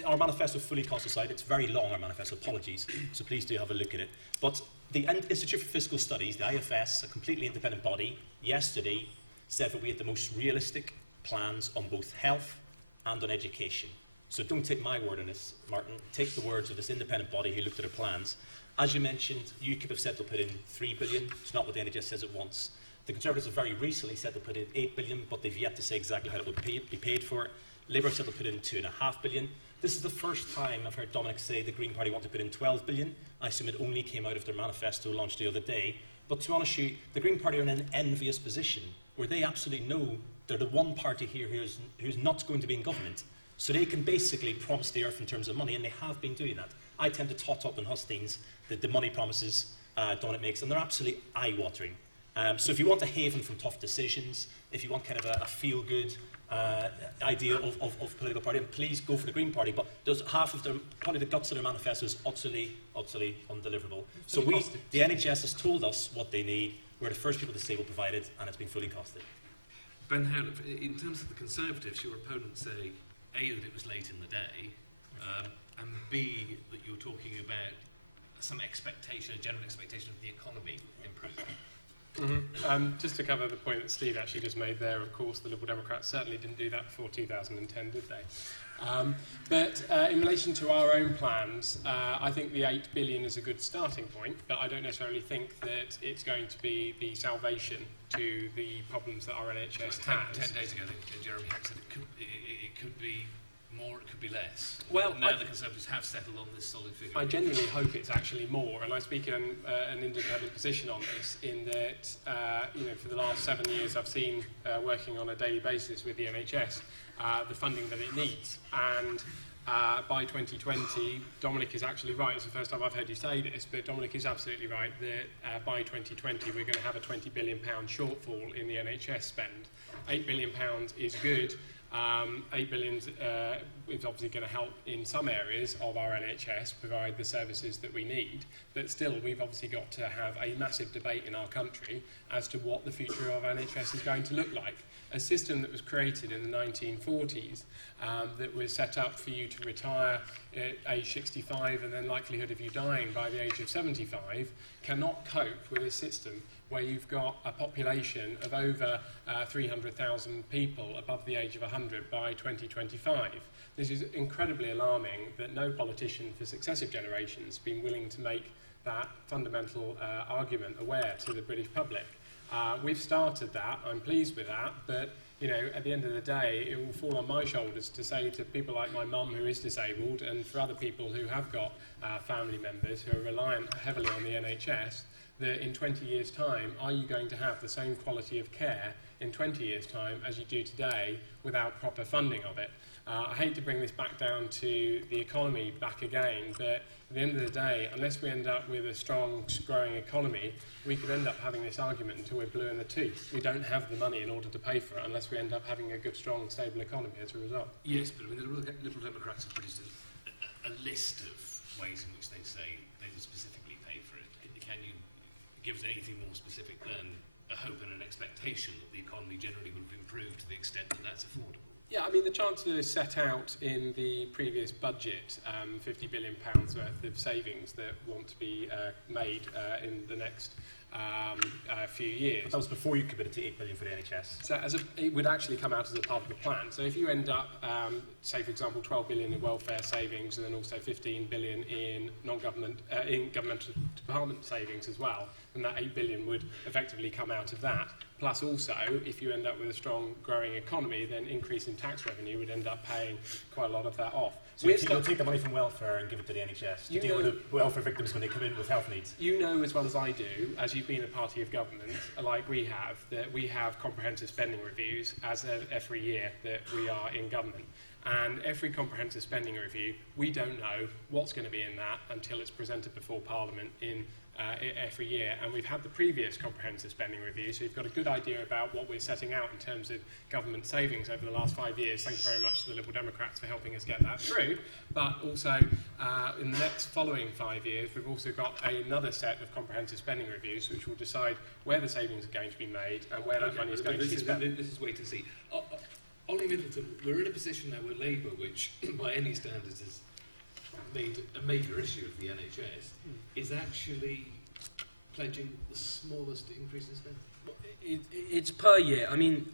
Our manifesto fully cost aside. It's very long, our manifesto, apologies, so please do have a look at it. But the Institute for Fiscal Studies, the IFS, a completely independent body, yesterday said that we had the most realistic plans on both health and on education. So don't take my word on this, Martin. Take the words of this independent body who looked at our plans. As you mentioned, UKIP have said they'll put in $3 billion. It's not what the NHS says it wants. The Conservatives have very recently said they'll put in $8 billion, but they've yet to say exactly how it will be paid for. Labour said they'll put in $2.5 billion. This is the first time I've heard Dominic say the Green Party want to put in $12 billion. I assume it only came out of their manifesto launched the other day. But to be honest with you, the Green Party are in an envious position where they absolutely know they're the one party here who's not going to be in government. So they can basically promise the earth in terms of money, and they have been doing that. I tend to tot up on hustings the money promises Dominic makes, and they're absolutely eye-watering. So if you want a haven from tough decisions, if you want kind of a feel-good idea of political party, and please go for the Green Party, but there's half of their, probably the guts of their manifesto is utterly undeliverable. So the NHS has told us what they need. We're the first people to say we'll provide it, and it's been fully costed. Ben Howlett, in terms of the Conservatives, your opponents say, A, that it was late in the day, and B, that you're talking about some expectation, a general expectation of the economy improving. Just to cover the point that Steve actually just made there, of course, the Liberal Democrats certainly didn't do that before 2010, did they? But in relation to our own plans, I think the $8 billion is a good starting point, but I don't necessarily think that it's going to be the salvation to the problems that our NHS has. 10 days ago, I think Jeremy Hunt said it could be more, it could be less. Well, now the Conservatives have settled on this solid figure. I genuinely hope it's actually more, and I speak in an independent position on this, in that, for the last 7 years I've seen, working on a daily basis with the NHS, the funding that it needs. And by 2020, Dominic is actually right. It's the first time I've heard you say this, but Dominic is absolutely right that by 2020 we're going to have a £20 billion shortfall in the NHS spend. £8 billion is good. 8 billion is obviously going to help in some areas of our NHS provide the services that we need, but still we've obviously got to have a massive debate in our country as to what the future of NHS is going to look like. A system that was created in the 1940s that was set up for you to retire at age 65 and then likelihood of you dying by the age of 75 cannot cope with a system where you've got a population of over 300,000 people above the age of 100 by 2025. This is incredibly alarming that no politician for successive generations has been willing to make that fundamental argument aware to the British public. We've started that, I'm pleased with that, but at the end of the day, it will fall on my shoulders to say to people like my mum who is disabled and for other people who have got family members who are reliant heavily on the NHS, that in 20 years' time, are you going to have the same quality of care in 20 years' time as you do today without proper funding of it? I hate to bring this back down to the economy back again, but at the end of the day, unless we end up with a strong, growing economy, we could end up having this argument until we're blue in the tooth. We don't have the money in order to pay for it unless we end up having a good, strong, stable economy as a result. Yes, but the Liberal Democrats have produced a list of ways in which they say they would specifically pay for it. Can you give us anything more specific than a hope and an expectation that the economy generally would have improved to the extent that that's affordable? Yeah, I mean, the Chancellor set out in the previous budget £50 billion worth of savings that want to be made in the next few years. But that was before you committed to $8 billion for the NHS. So it would actually come out as a part of the plan. So if you end up, say for example, 12 billion in welfare savings and then also 15 billion in non-government, in governmental department savings as well, then that 8 billion would effectively come out of that. Plus also, if you end up with a strong growing economy, then increase in tax revenue would end up paying quite a lot of that off. So you'll take the money from welfare and give it to the NHS to deal with the welfare victims when they come in with health needs. You know as well as I do, as you've been a party of government, like we have, that we have comprehensive spending reviews as of every year that we are in government. And every comprehensive spending review, we don't know what's going to be in that until it's presented before Parliament in every year. And we've had the previous comprehensive spending review, so you've got a good idea about what we're setting out in terms of government savings over the last 5 years. Thank you very much to the Liberal Democrats for helping us get that through. But also, in the next following 5 years, we've also got another set of comprehensive spending reviews, which will decide where the savings are going to be made and where that money is going to be spent. This is wait to see. Ollie Middleton, we're in a position now where Labour, which by any standards has made a major issue of the NHS, is actually pledging the smallest increase in spending. It's per year. I mean,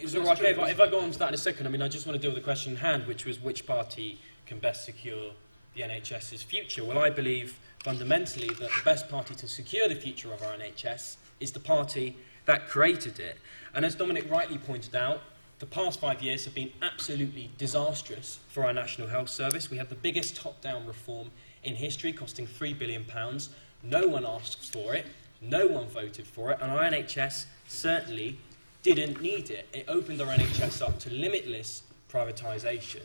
is it right if I go on to that in a second? I mean, I just want to deal with the question in hand, which was which party can best secure the NHS's future. Well, I believe fundamentally that the best party to secure the future of our NHS is the party that created it. And as Dominic rightly pointed out, the past 5 years have been absolutely disastrous for our National Health Service. We had the biggest top-down reform in history, costing £3 billion. No one asked for it, no one voted for it, and our NHS certainly didn't need it. It opened our NHS up to limitless privatisation.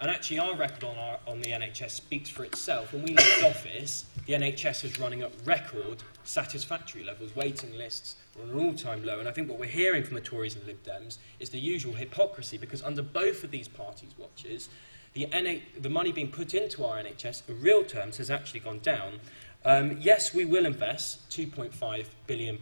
And actually our record on the NHS speaks for itself. When we left office, the NHS was running at record satisfactory levels. Waiting lists were at an all-time low. And I think what we're hearing from the Tories and Lib Dems is the usual hypocrisy, because under both of these parties' watches, the money being put into our NHS in real terms has actually gone down. Yes, we will invest £2.5 billion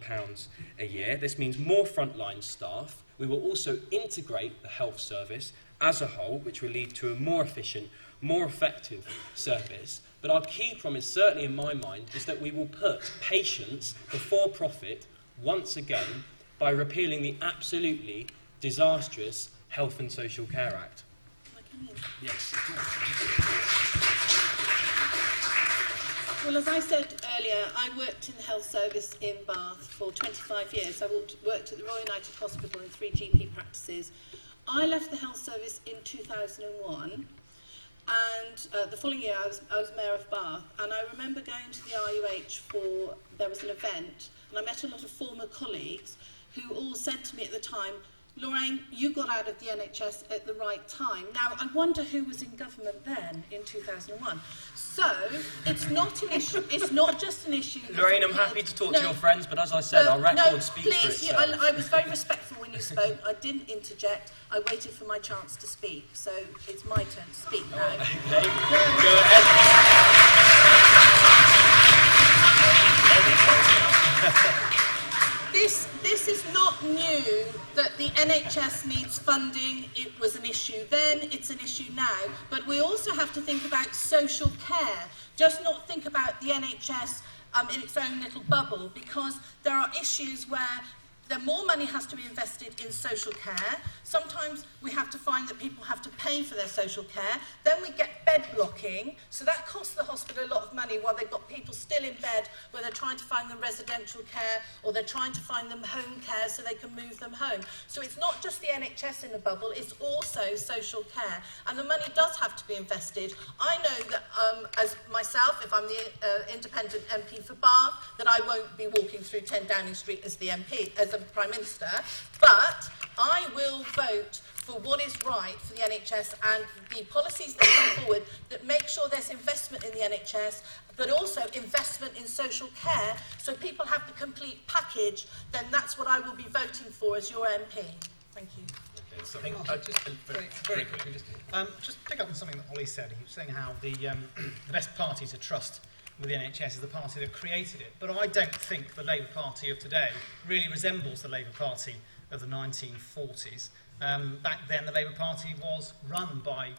a year. This means more frontline staff. We will also integrate the health service as a whole, which will lead to a more efficient, more effective service. But our key promise, certainly in my mind, is that we will put patients before profit once again by repealing the absolutely disastrous Health and Social Care Act. Yes. Well, as I said earlier, I worked in the health service in Bath for 25 years. I worked at the Royal United Hospital in 3 GP practices. I left the health service in 2001, and the following year I was Mayor of Bath, and I remember going to the RUH there was an event, and I met a lot of former colleagues who all said to me at the time, Lorraine, you got out of the NHS at the right time. Now, I wonder who was in government then, in 2001. So, it's not an issue, it's not just an issue... Lorraine, I'm happy to talk to your friends, but as I said, our record speaks for itself. I was very respectful when you spoke. I didn't interject. I waited for my chance to speak. So, it's my turn to speak now. Okay, go ahead. This is not new that the NHS needs funding. It was an issue then, it's an issue now. But we also have to think about social care. Just not think about the NHS in its own little bubble, because there are issues where more money has to be invested in social care. Sometimes we have to find that people have to pay for their social care. Then we get bed blocking, so that costs the hospital a lot of money while they've got people still in bed where they're trying to find them residential care, or they're trying to find them home care so they can move them home. So it's not just the NHS in the bubble, it's also social care. And the money does have to be invested. I know that as myself, if I'm the independent MP for Bath, that I won't be walking through 10 Downing Street as the MP, as the Prime Minister, but I will vote for what is right for the NHS and the policies that come forward that make sure there's investment in the NHS, but also investment in social care, so people have the complete package. Then that's what I will be voting for as your MP. Thank you. Okay, so very quickly, just pick up on something that Ollie said. He was saying how the best party to trust with the NHS is the party that created it. But I don't think the Labour Party of today really resembles the Labour Party of the 1940s. Back then, the Labour Party was run by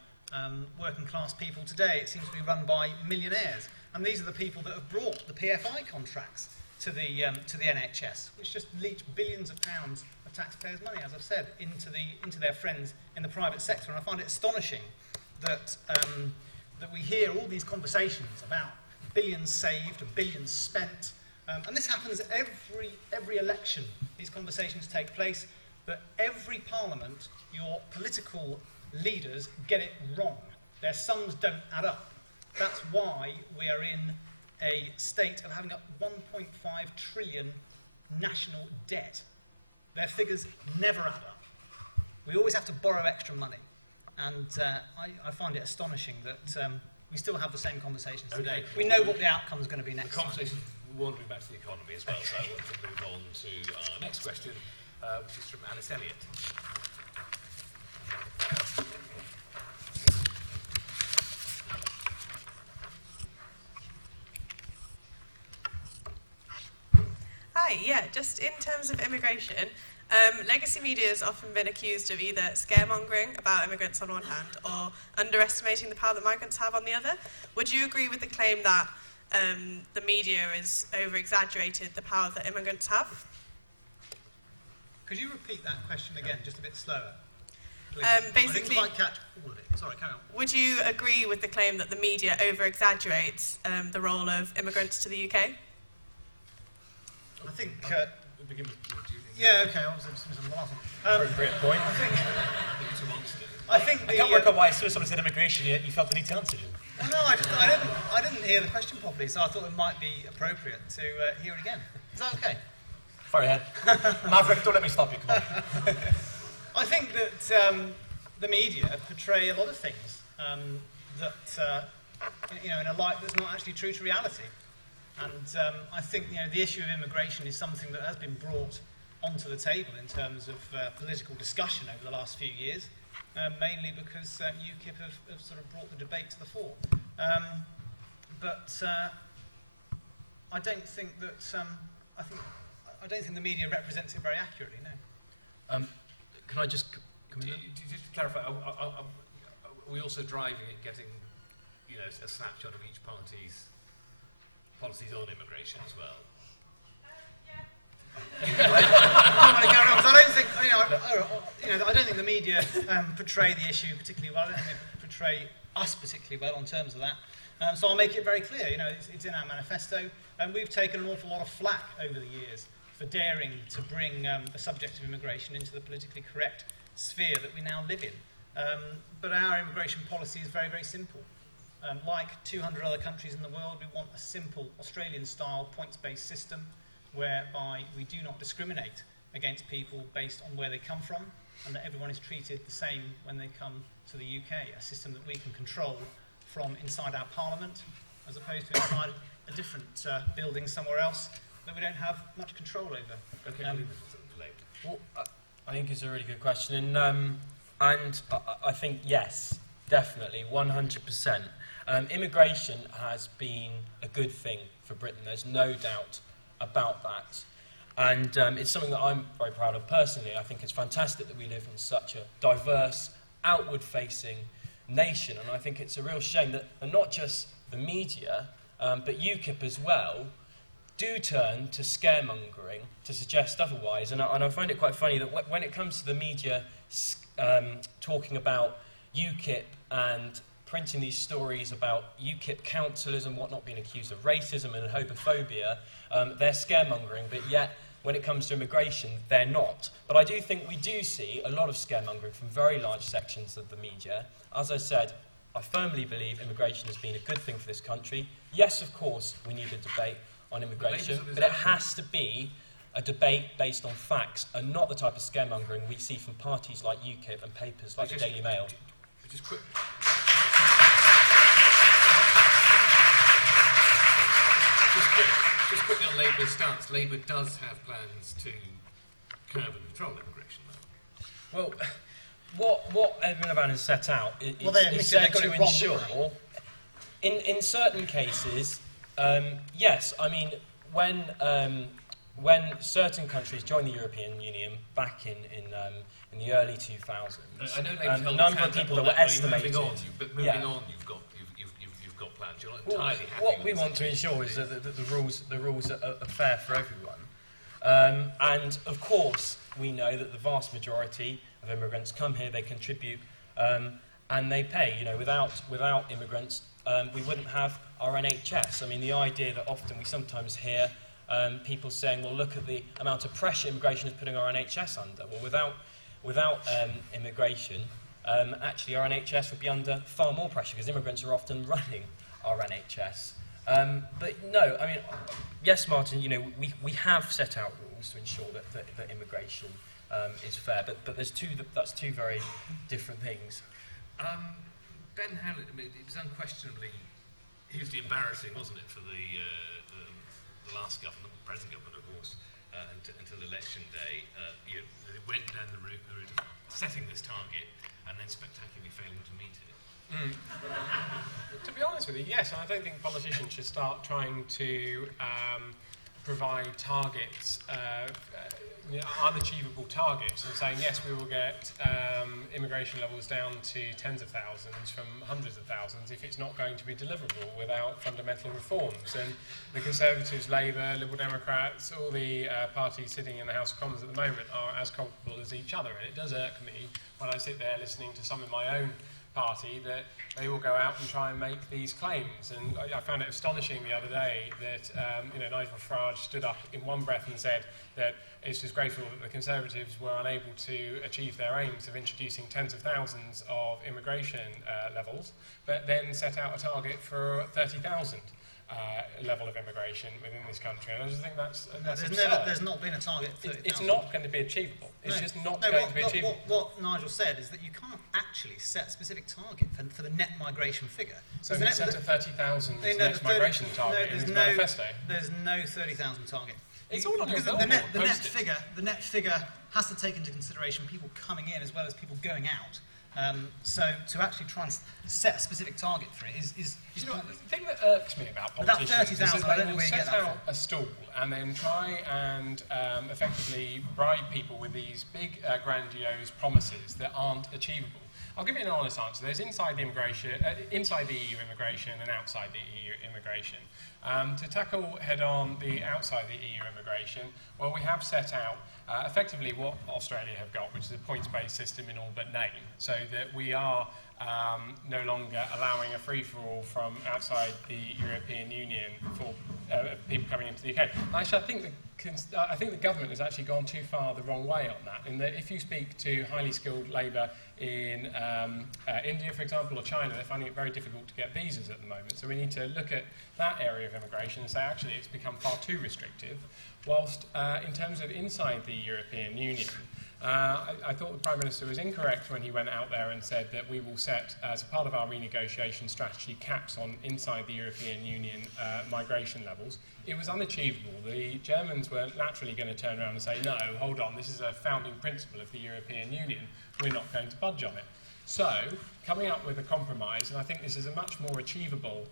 working class people. Today, it seems to be run by millionaires. And these are the people that have brought the PFI contracts to the NHS, which just leach billions of pounds of taxpayers' money, as I've said, into their friends in the private sector. And I find it astonishing that we hear all these conversations about billions saved and billions spent. And this happens every election. These conversations take place, but every parliament, your political leaders get it wrong. Their sums don't add up. That's why we are in a state of having a 1.5 trillion national debt. Their figures never add up. We always have to borrow extra money. And I find it astonishing that we still have the same conversations today. We know what the outcome is going to be next The conversation wandering back to the economy as well, so I want to move on to our next question, which is from Alice Elliott. Hi, yeah, just in terms of immigration, legacy media has often been accused of either scaremongering about immigrants on one hand or underestimating the power that migrants have on the other. Would you agree with the claim that the media has over-exaggerated the power that immigrants have? Could you repeat that question again, just a bit slower? Please? Basically, I didn't quite catch all of it. Sorry, carry on. Would you agree with the claim that the media over-exaggerates the role of immigrants to the UK? I think... Begin with what do you think? yeah, okay, I was the last one. Appropriate point. I think the... I can't work out why as soon as someone said immigration, you felt the need to answer it. Well, no, I didn't hear the question properly, so I thought it might be appropriate to hear it again. Is that okay? Fire ahead. Maverick, don't let me stop you, come on. I think that the media portray a lot of things that, in a light that's not actually true to reality. And I think the issue of immigration is something that has been brought onto the table in terms of political discussion over the last few years, mainly because UKIP have sort of brought the debate to the fore. But I don't think that I don't think the media represents it very accurately. No. Can I just come in? Just to clarify, are we also driving at getting a snapshot of each party's policies on immigration as well? I don't think the media portray the issue particularly well. I don't think they portray us particularly well on terms of that. So I'll make it very clear. It's in our manifesto, and we've taken an awful lot of flack over the years for daring to bring the subject of immigration into the politically correct sphere that we now live in. But our immigration policy is very, very simple. Like 200 other countries in the world, we want a simple Australian-style points-based system whereby we do not discriminate against people based on where they come from, and that everyone is treated the same when they come to the UK, a system that we can control from inside our parliament, as opposed to inside a different building somewhere else that we don't have much control over. Okay, Well, I think it's a really good question, and I think yes, definitely, 100%. Immigration has been a good thing for Britain. There's no doubt about that, and it's something that I'm very proud of personally. I think it's fantastic that we live in such a diverse, outward-facing nation, and I think it's a real shame that not just the media, but UKIP as well, do turn to scaremongering to suggest otherwise. And I find it quite funny that when it comes to the media talking about UKIP and printing these stories about UKIP councillors and whatnot being accused of racism and homophobia, they're scaremongering, but yet when it comes to immigration, they're not. But I do think we do see a lot of scaremongering from very large sections of the media. As I said, I firmly believe immigration has been a good thing for this country. Yes, of course, we need a debate on immigration, but it has to be a debate based on facts and not the type of scaremongering we see from parties like UKIP and papers like the Daily Mail. Just quick. Just quickly on Labour's stance. Labour does have plans to curb and control immigration, though. Well, what Edmund Miliband has set out is said to ensure, in certain cases, yes, I mean, when certain countries joined the European Union back in the early 2000s, a number of people that were estimated. Moving on, you've got plans. You're not entirely happy. What we want to ensure is that the rules are fair for everyone. And of course, we know that the vast majority of immigrants come here, they contribute, and they pay. Without immigrants, we wouldn't have our NHS. I mean, the idea that often we sometimes hear people saying, well, look at the amount of pressure immigration is putting our NHS under. Well, without immigration, actually our NHS would be under far more pressure because immigrants are often running our NHS. But no, I mean, yes, Martin, we have set out rules to ensure that immigration is fair, but that's two very different things. Ben Howlett, I mean, it was unquestionably hugely embarrassing, wasn't it, for the last government, the present government, of course, until election day. It went down the route of setting this target and then spectacularly failing to meet it. To be honest with you, yes, and I don't think politicians should start trying to provide targets, unachievable targets, and saying, yes, we will get immigration levels down to tens of thousands from hundreds of thousands if it's not going to be deliverable without fundamental reforms. And the Conservatives, Labour, Liberal Democrats, all the parties sitting in the House of Commons at the moment are as culpable as each other. And it does irk me when I sit there listening to some in my own party that they will go out and try and make these claims. And I found it astonishing the other day that Nigel Farage stood up in one breath and said that it's disgraceful that the Conservatives were unable to achieve their aims of introducing tens of thousands of immigration levels, but then set out a target for 30,000 level of immigration within this country. And I just think that's There's not been a target of 30,000. It's not going to be achievable. It's just not going to be achievable. What Nigel said is that you can't actually set a specific target for the net migration figure. So he set a 30,000 net migration target in his manifesto. There's no 30,000 target. It's all on your because billboard, the net figure has to take into consideration people coming in as well as people going out. So to actually try and set a specific target for it is you know, the thing that irks me about politicians is that they will set out a stall and then try and effectively bribe people with these big, grandiose promises that aren't achievable. I'll give you an honest answer. There's inside the EU immigration and outside the EU immigration. To tackle head-on the outside the EU immigration, well, we have set out effectively what Australia have got, which is a points-based system in all but name, so that we are no longer allowing a free-for-all from outside the European Union for people coming into the UK. Actually, I think the government has actually gone too far the wrong way on that, in that if you speak to highly skilled labour in India, for example, or China, they're finding it very difficult to get visas at the moment. So we need to look at that area of immigration and say, actually, it's become far too restrictive. Whilst in terms of inside the European Union, I thought the Prime Minister was incorrect when he went out there and said that we will set, as a part of our renegotiation strategy, caps on inside the European Union migration levels. It was unachievable. The Germans were naturally going to turn around and say, no, hold on, this is a founding principle of the European Union. We're not going to budge on it. So, coming up with a compromise, and I think this is a much more achievable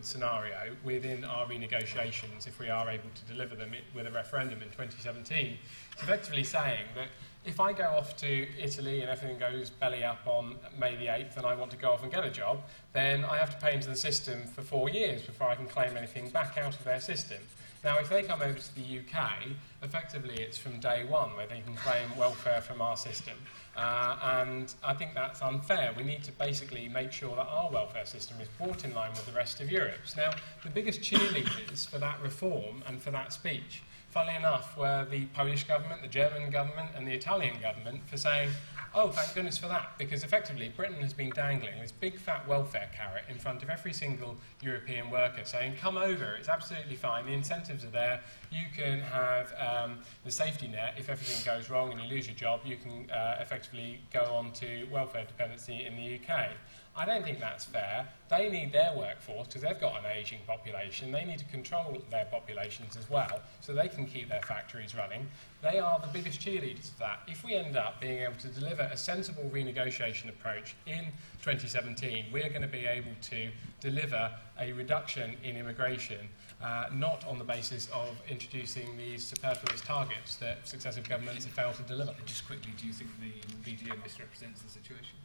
scenario within our renegotiations if we are able to deliver them with a referendum in 2017, it's effectively saying that if I go off to Italy and everything goes belly up on May the 8th and I want to go off and get a job, then I have to pay into the system for 4 years before I can claim anything back out of their system. Now, if they come over to the UK, effectively it's from day one where they can claim welfare from our system. And I think that's unfair. We need to basically make sure that our welfare system is brought in line with the rest of Europe's. Now, the biggest cheerleaders for that reform and for that speech, funnily enough, were the Polish government, the German government and the Italian government for saying, oh, thank goodness for that, because effectively Britain has been dangling this big fat welfare carrot in front of every single European worker saying, come over, it's absolutely fine, the incentives are there, you can have the safety net. If everything goes wrong and you lose your job, you can effectively go on to welfare dependency in the UK. I don't think that's fair. They need their workforce because they've got an ageing population. They need to control their populations as well so they can keep their factories running. They are the biggest cheerleaders of that. If we end up being able to deliver a sensible renegotiation approach in 2017, we're going to be able to deliver a reduction in immigration, not on the basis of introducing these superfluous targets that successive governments have failed to deliver. Just quickly, do you think the BDO misrepresents the situation?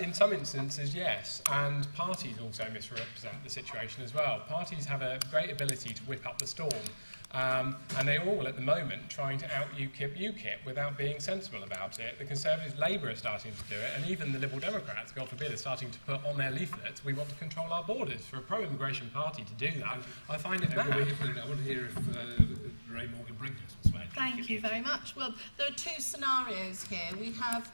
In some instances, yes, and parties also misrepresent the situation as well. Parties have a great ability to whip up the storm, and they're all at the moment trying to out-UKIP without being sensible about it. The Conservatives, Labour are starting to do it, and even the Liberal Democrats, God forbid, are starting to put on their leaflets, we want to control our borders. For a pro-immigration party to do that, I find it mad. I want to hear if Ray Morgan-Brinkley wants to add. Thank you very much. Well, there are two scenarios here. We have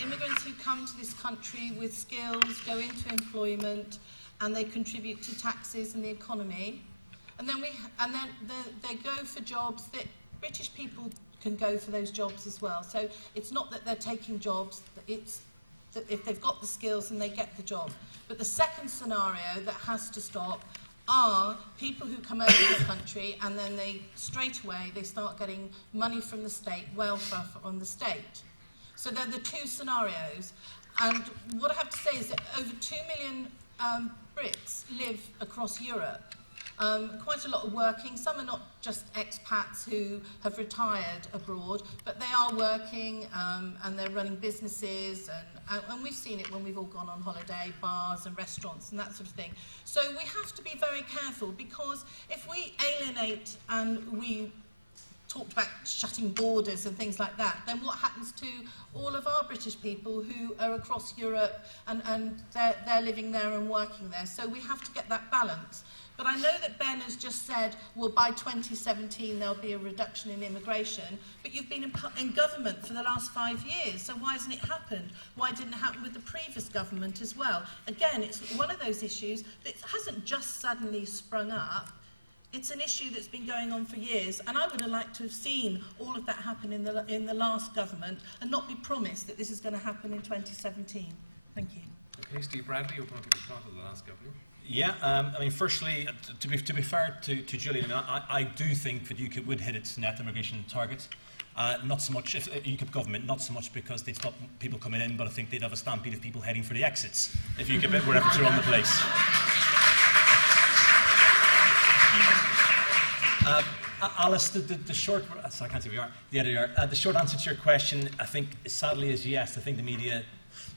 immigrants who come to this country with skills, go into employment, and they contribute to taxes and the economy. And then they go for jobs that British people can go for those jobs as well. So it's not that they're taking jobs, it's that if they've got the skills and they get the job. But the second scenario that has to stop are people who come over to this country and then they straight away they start getting money from the state, welfare from the state. So they're the two scenarios. And what I have to say is that over 2 million Brits live across Europe. Quite a lot are working. Some are not just expats who have retired abroad, but they are working and they're running businesses, and we've seen it when we've all gone on holiday, bars and restaurants and that sort of thing. So we have to be very careful, because if we alienate and we talked about shutting borders and things like that, then what happens to all of our British people who are across Europe and they're living there and working there? So we have to get that balance. But I know that Ben has just said, well, by 2017 there'll be a reduction in immigration, but you've been in government for the last 5 years, so why hasn't it happened? Why didn't it happen with the previous government as well? Again, it's one of those issues that hasn't just suddenly sprung up. It's an issue that's been going on for years, and I would have liked to have seen all of that happen in the last government and not be promised that this is going to happen in 2017. Thank you. Okay, Steve Bradley, you're going to be part of the last government. Yeah, I mean, firstly, to be fair to Julian, I do think that UKIP would hit its net immigration target. Not so much, if UKIP government, not so much because they'd stop people coming in, but I think they'd have a stampede of people heading for the exits if UKIP were ever to run the place. Alice, the short, so I can't see where you are, the editor. The short answer to your question, I think, sadly, is yes. I think the media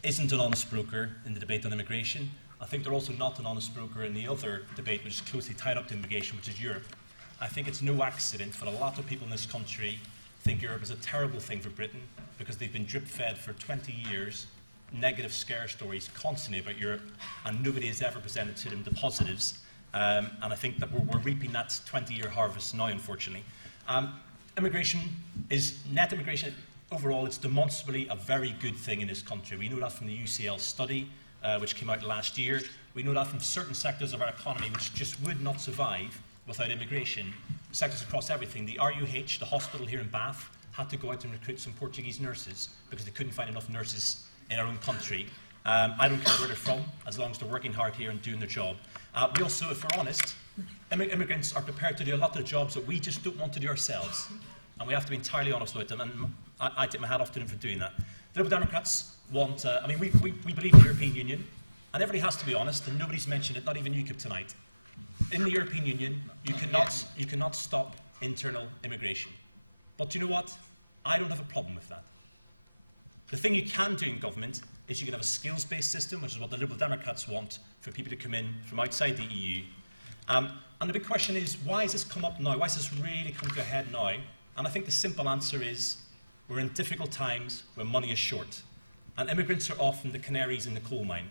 isn't an honest broker in the debate on immigration. I think they're also not an honest broker in the other debate, which is closely tied up to immigration, which is Europe. I think it's no accident that a lot of people in this country think Europe is a terrible thing for Britain, because they've been drip-fed for 20 years negative scare stories constantly about Europe, and nobody has ever presented to them the positives. And I think that we're reaping that 20-year harvest now, unfortunately. Net immigration, overall, it's demonstrably a very good thing in this country. We know that from the UCL study, which came out last year. We know that from certain sectors of our economy which just would not survive without immigration. Sectors across everything. The RUH, the hospital here in Bath, had to go out and recruit some Portuguese nurses because they couldn't find enough nurses in our own country. I don't care where they're from, as long as they're working hard here and doing their job. We also, if we're honest, immigrants are prepared to do a lot of the jobs that we just don't want to do ourselves. And we have to be entirely honest with them, and I take my hat off to them for doing that. The Liberal Democrats want, we believe in the European Union, and everybody has to be honest, and nobody's mentioned it, not even UKIP tonight. In the European Union, you cannot stop internal immigration. But you know what? I don't have a problem with that. The thing you can do in government is you can have a skills-based system, which is what the Liberal Democrats want, for people to come in from outside the EU. And the big question is, why has this come up now? Why has this really come to a head now? And I think the simple answer is, we're in difficult times where money is short. And immigrants are often the canaries in the coal mine.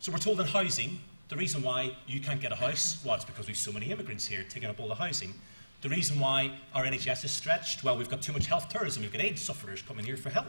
So we're told in housing, the reason why you can't get a house, well, it's because we've so many immigrants here taking up all the housing. The reason why our NHS is stretched, well, we've got too much health tourism, we've got AIDS sufferers coming here for help.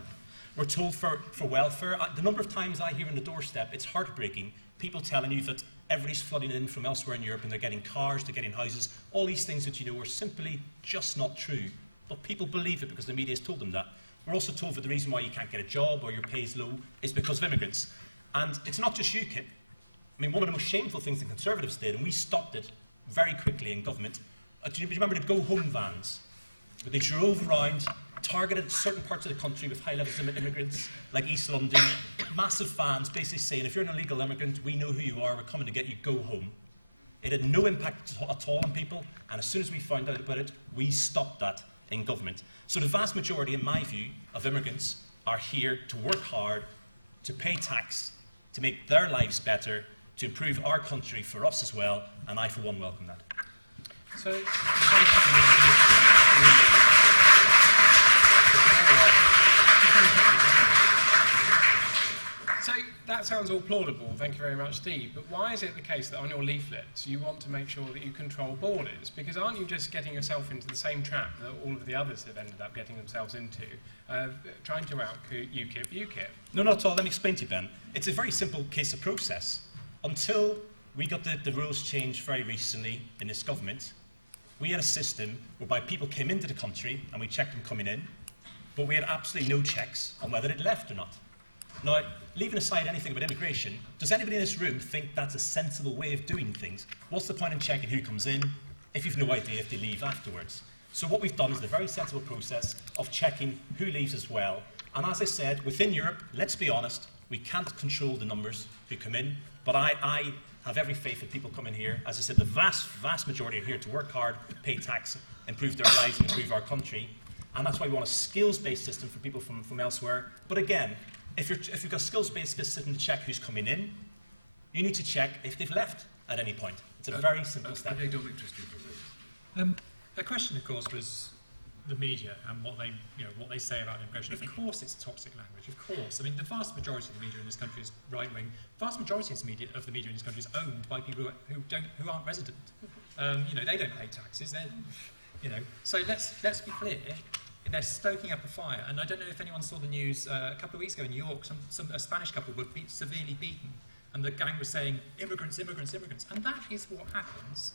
We're told for welfare. The number of times I hear on the doorstep, it's heartbreaking, people telling you that everybody's flooding in from elsewhere in Europe and they're getting cars, they're getting houses, all these things that you know are simply just not true. But people believe it because the media has told them that. We're also told that the reason why you can't get a job or your pay is low is because of immigrants. And it's not just UKIP. I mean, one of the most shameful things the Conservatives did, and we stopped it very quickly in government, do you remember the go-home vans? Where they drove around, targeted certain parts of the country with high levels of immigrants, like East London, massive vans basically saying, if you're an illegal immigrant, we know who you are, we're coming to get you, go home. It had no impact at all on people, and as soon as we found out about it, we stopped that in government. So the vast majority, in my view, of immigrants are here to work hard, to pay tax, to make their lives better, to improve our country for us as well, and I, for one, welcome that. So, so that sounds all plaudable, thank you very much, Steve, but why is it the case that on your leaflets you want to make sure that you control borders? Because aren't you just getting yourself into the same trap that all of the others have ended up getting themselves into, trying to UKIP? No, not at all. Let me explain to you, Ben. It's a very simple case of process. Until we got the rules changed very recently in this government, we had a system whereby people came into the country and we checked them coming in, but we had absolutely no checks on whether they'd left or not. Now, leaving aside anything about immigration, does anybody in this room think that's a sensible way of doing things? What's the point in checking who comes in if you've no idea if they leave afterwards? So what we've done is the very sensible process of checking who leaves as well. And as I said, within Europe, let's be honest, we can't control the numbers who come in, but I have every faith that people come in here. As I said, the vast majority are here to work hard, pay tax, improve their lives, and improve our country. And that's why we want a skills-based system for people from elsewhere. But again, if you've got a skills-based system to check who's coming in, you need to check if they've left at any point. It's a very simple step. Okay, don't interest you. The question, of course, was the media and what they say about immigration. Of course, it's toxic language. Of course, I mean the vast majority of the media in this country is right wing. Vast majority of the media in this country is owned by people who aren't resident. They don't pay taxes. So let's be clear. They're stoking up a fire, and I don't know if anyone saw the news a couple of weeks ago in New York. A Spanish couple were severely beaten, and the gang was saying immigrants, immigrants, immigrants, and that is what happens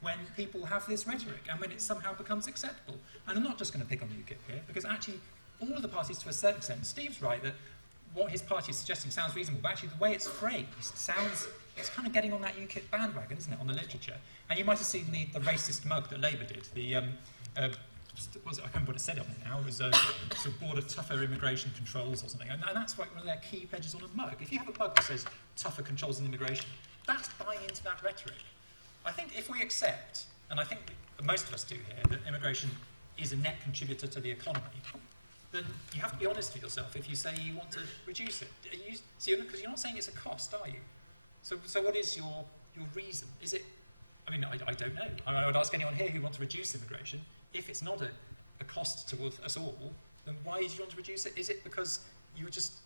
when people have this rhetoric and when it somehow becomes acceptable. And I'm not just going to pick on UKIP here, because actually all of the parties to a certain extent, Steve's right that what his party is suggesting sounds reasonable, but actually the way it's phrased it's kind of getting on that UKIP bandwagon, isn't it, on the literature. And you might have seen the racist mug that Labour did, I can't remember what it said on it now, it was sort of Board of Tougher Immigration Controls or something, and that's like one of their key pledges on a mug. If you have a mug that says tougher controls in immigration, that's buying into that rhetoric. I think if we accept, and I think most of us do here, that immigration is a net contributor to the economy, then you have to be honest with yourself if you say you want to reduce it. Because you're not saying it's a cost, are you? So what is your reason? Is it, I don't know. I would ask anyone here who wants to reduce immigration, if it's not a cost to us all, then why do you want to reduce it? Is it because you're just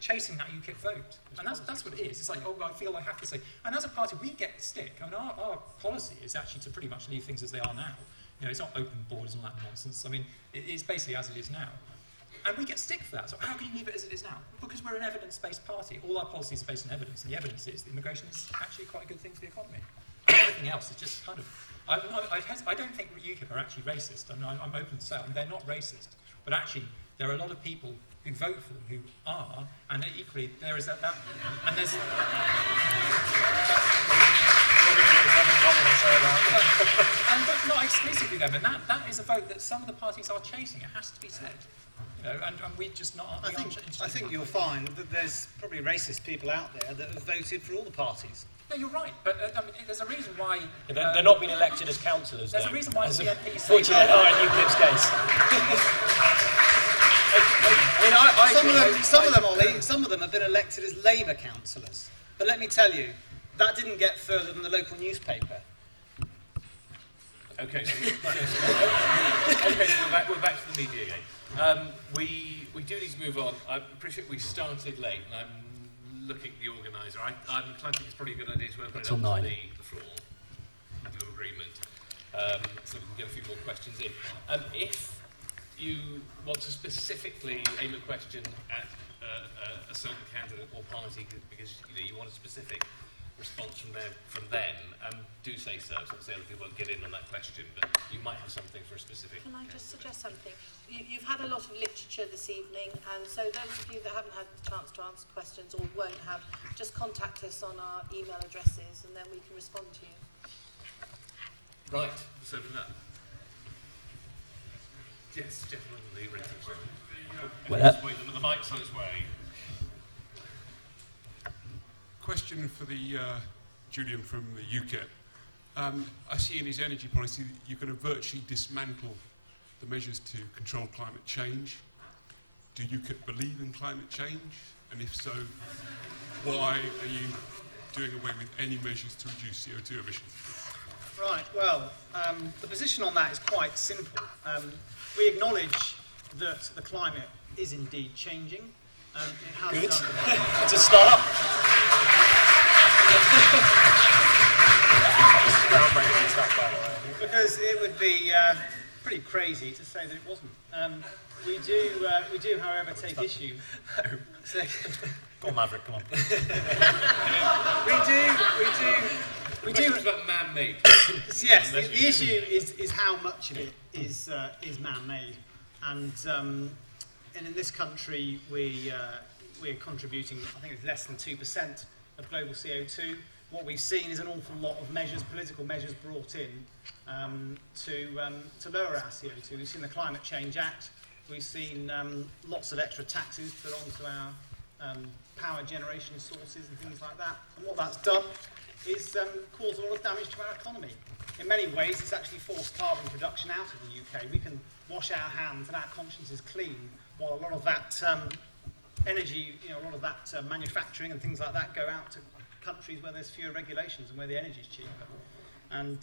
chasing that UKIP vote? And that's what it is. It's like, I feel I have to say. And as a party, we get stick. Our policy is actually to pretty much leave things as they are now. It's not open borders and all that nonsense. It's basically as it is now. And we get stick for that. So how can you leave it as it is now? Because we're an evidence-based party. All our policies are based on evidence. And the evidence is that immigration is actually quite a good thing for the economy. And everything else is just kind of... I don't think UKIP are actually racist. I'm open to say they're not racist. But actually, there are a lot of people who vote for them who are, and equally there is that and there's... but not exclusively them, and that is a vote that some of the parties are chasing. It has to be said. And we just not... I think you'll find that there's probably racist people out there that have voted for all the parties. No, you're right, but there's a reason why... They're not being elected as councillors. There's a reason why the MPs... Fortunately, they are in UKIP's case. Some of them, Ollie, some of them have been elected as Labour councillors. But let me tell you, that didn't get further than the local newspaper. Okay, so we're back to the media again. We do need to move on. I appreciate we started late, and I'm looking at the organiser. I'm inclined to think it's probably a good idea to open it up to the floor, with your agreement, so we can get a few more questions in. If you want to specifically aim a question at a certain candidate or party because you want a specific response from them, do say so. So obviously other people won't get in on that question, but you might have something for a specific... Can I just suggest something? You've had a lot of literature this evening, and so those of you that haven't had the chance to answer questions or won't have, just contact us on our email addresses and then we can respond to you. Right, let's open up. Yes, gentlemen, the written. The mic's on its way. Question for the Julian from the UKIP. I see in his energy policy that you're going to virtually dismantle the measures to control climate change. Do UKIP believe in climate change? And if so, why are you doing away with any measures to reduce CO2 emissions? Right, well, the position on that is quite simple. We acknowledge that the climate is indeed changing. It has Good. done. To start. Because it would be pretty crazy to say that it wasn't. We do, however, take issue. Go on, Maverick, come on. We do. It's about man-made. Yes, the issue is how much of it is man-made, and in this country we we're contributing, I think it's less than 2% of global CO2. What we've seen is an awful lot of measures, political measures brought in to lower our CO2. We've seen the Climate Change Act. We've seen lots of extra taxes put onto our power generation sources and things like that. And what that's done is caused a lot of damage to our economy. In many ways, it's actually forced carbon production out of the UK. We can wash our hands and our conscience is clean, while a lot of that energy, a lot of that manufacturing and things like that go out to countries where there's fewer regulations and where the energy is cheaper. And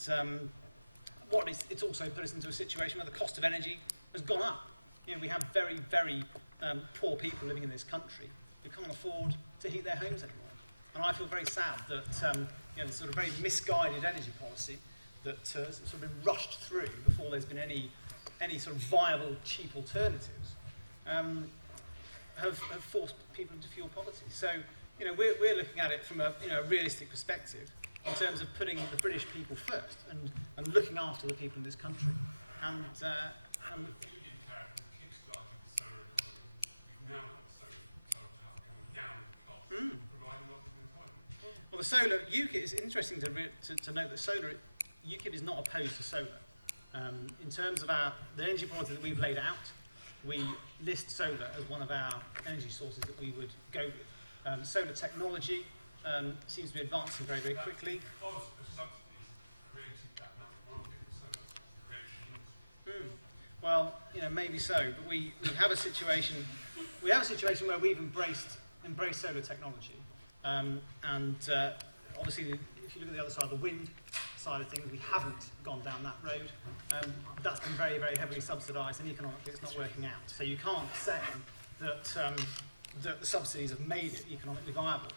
it's also put us into a situation where the cost of energy has gone up. We have very, very poor people living in this country who can't afford to heat their homes anymore. And I feel very sad that the sort of very misguided energy policy that has sort of been rushed through before there's been any sort of viable, cheap alternatives have forced people into fuel poverty. So, we're looking at it from a realistic perspective in terms of putting the British people first and looking after the people in this country. And well, the solar, UKIP, it's interesting to note that solar, UKIP is not opposed to solar. In terms of the energy policy that we've laid out, we list solar as one of our energy sources that we would go with. Solar technology seems to be advancing very, very quickly. Well, maybe so, but we have a situation. We have a situation where we've embraced solar technology, and obviously, if you look at the other side, the wind side of things, we haven't gone down that road. That's been very, very heavily subsidised, and economically, it's not working out. So you can't say that the subsidies have made it economically viable.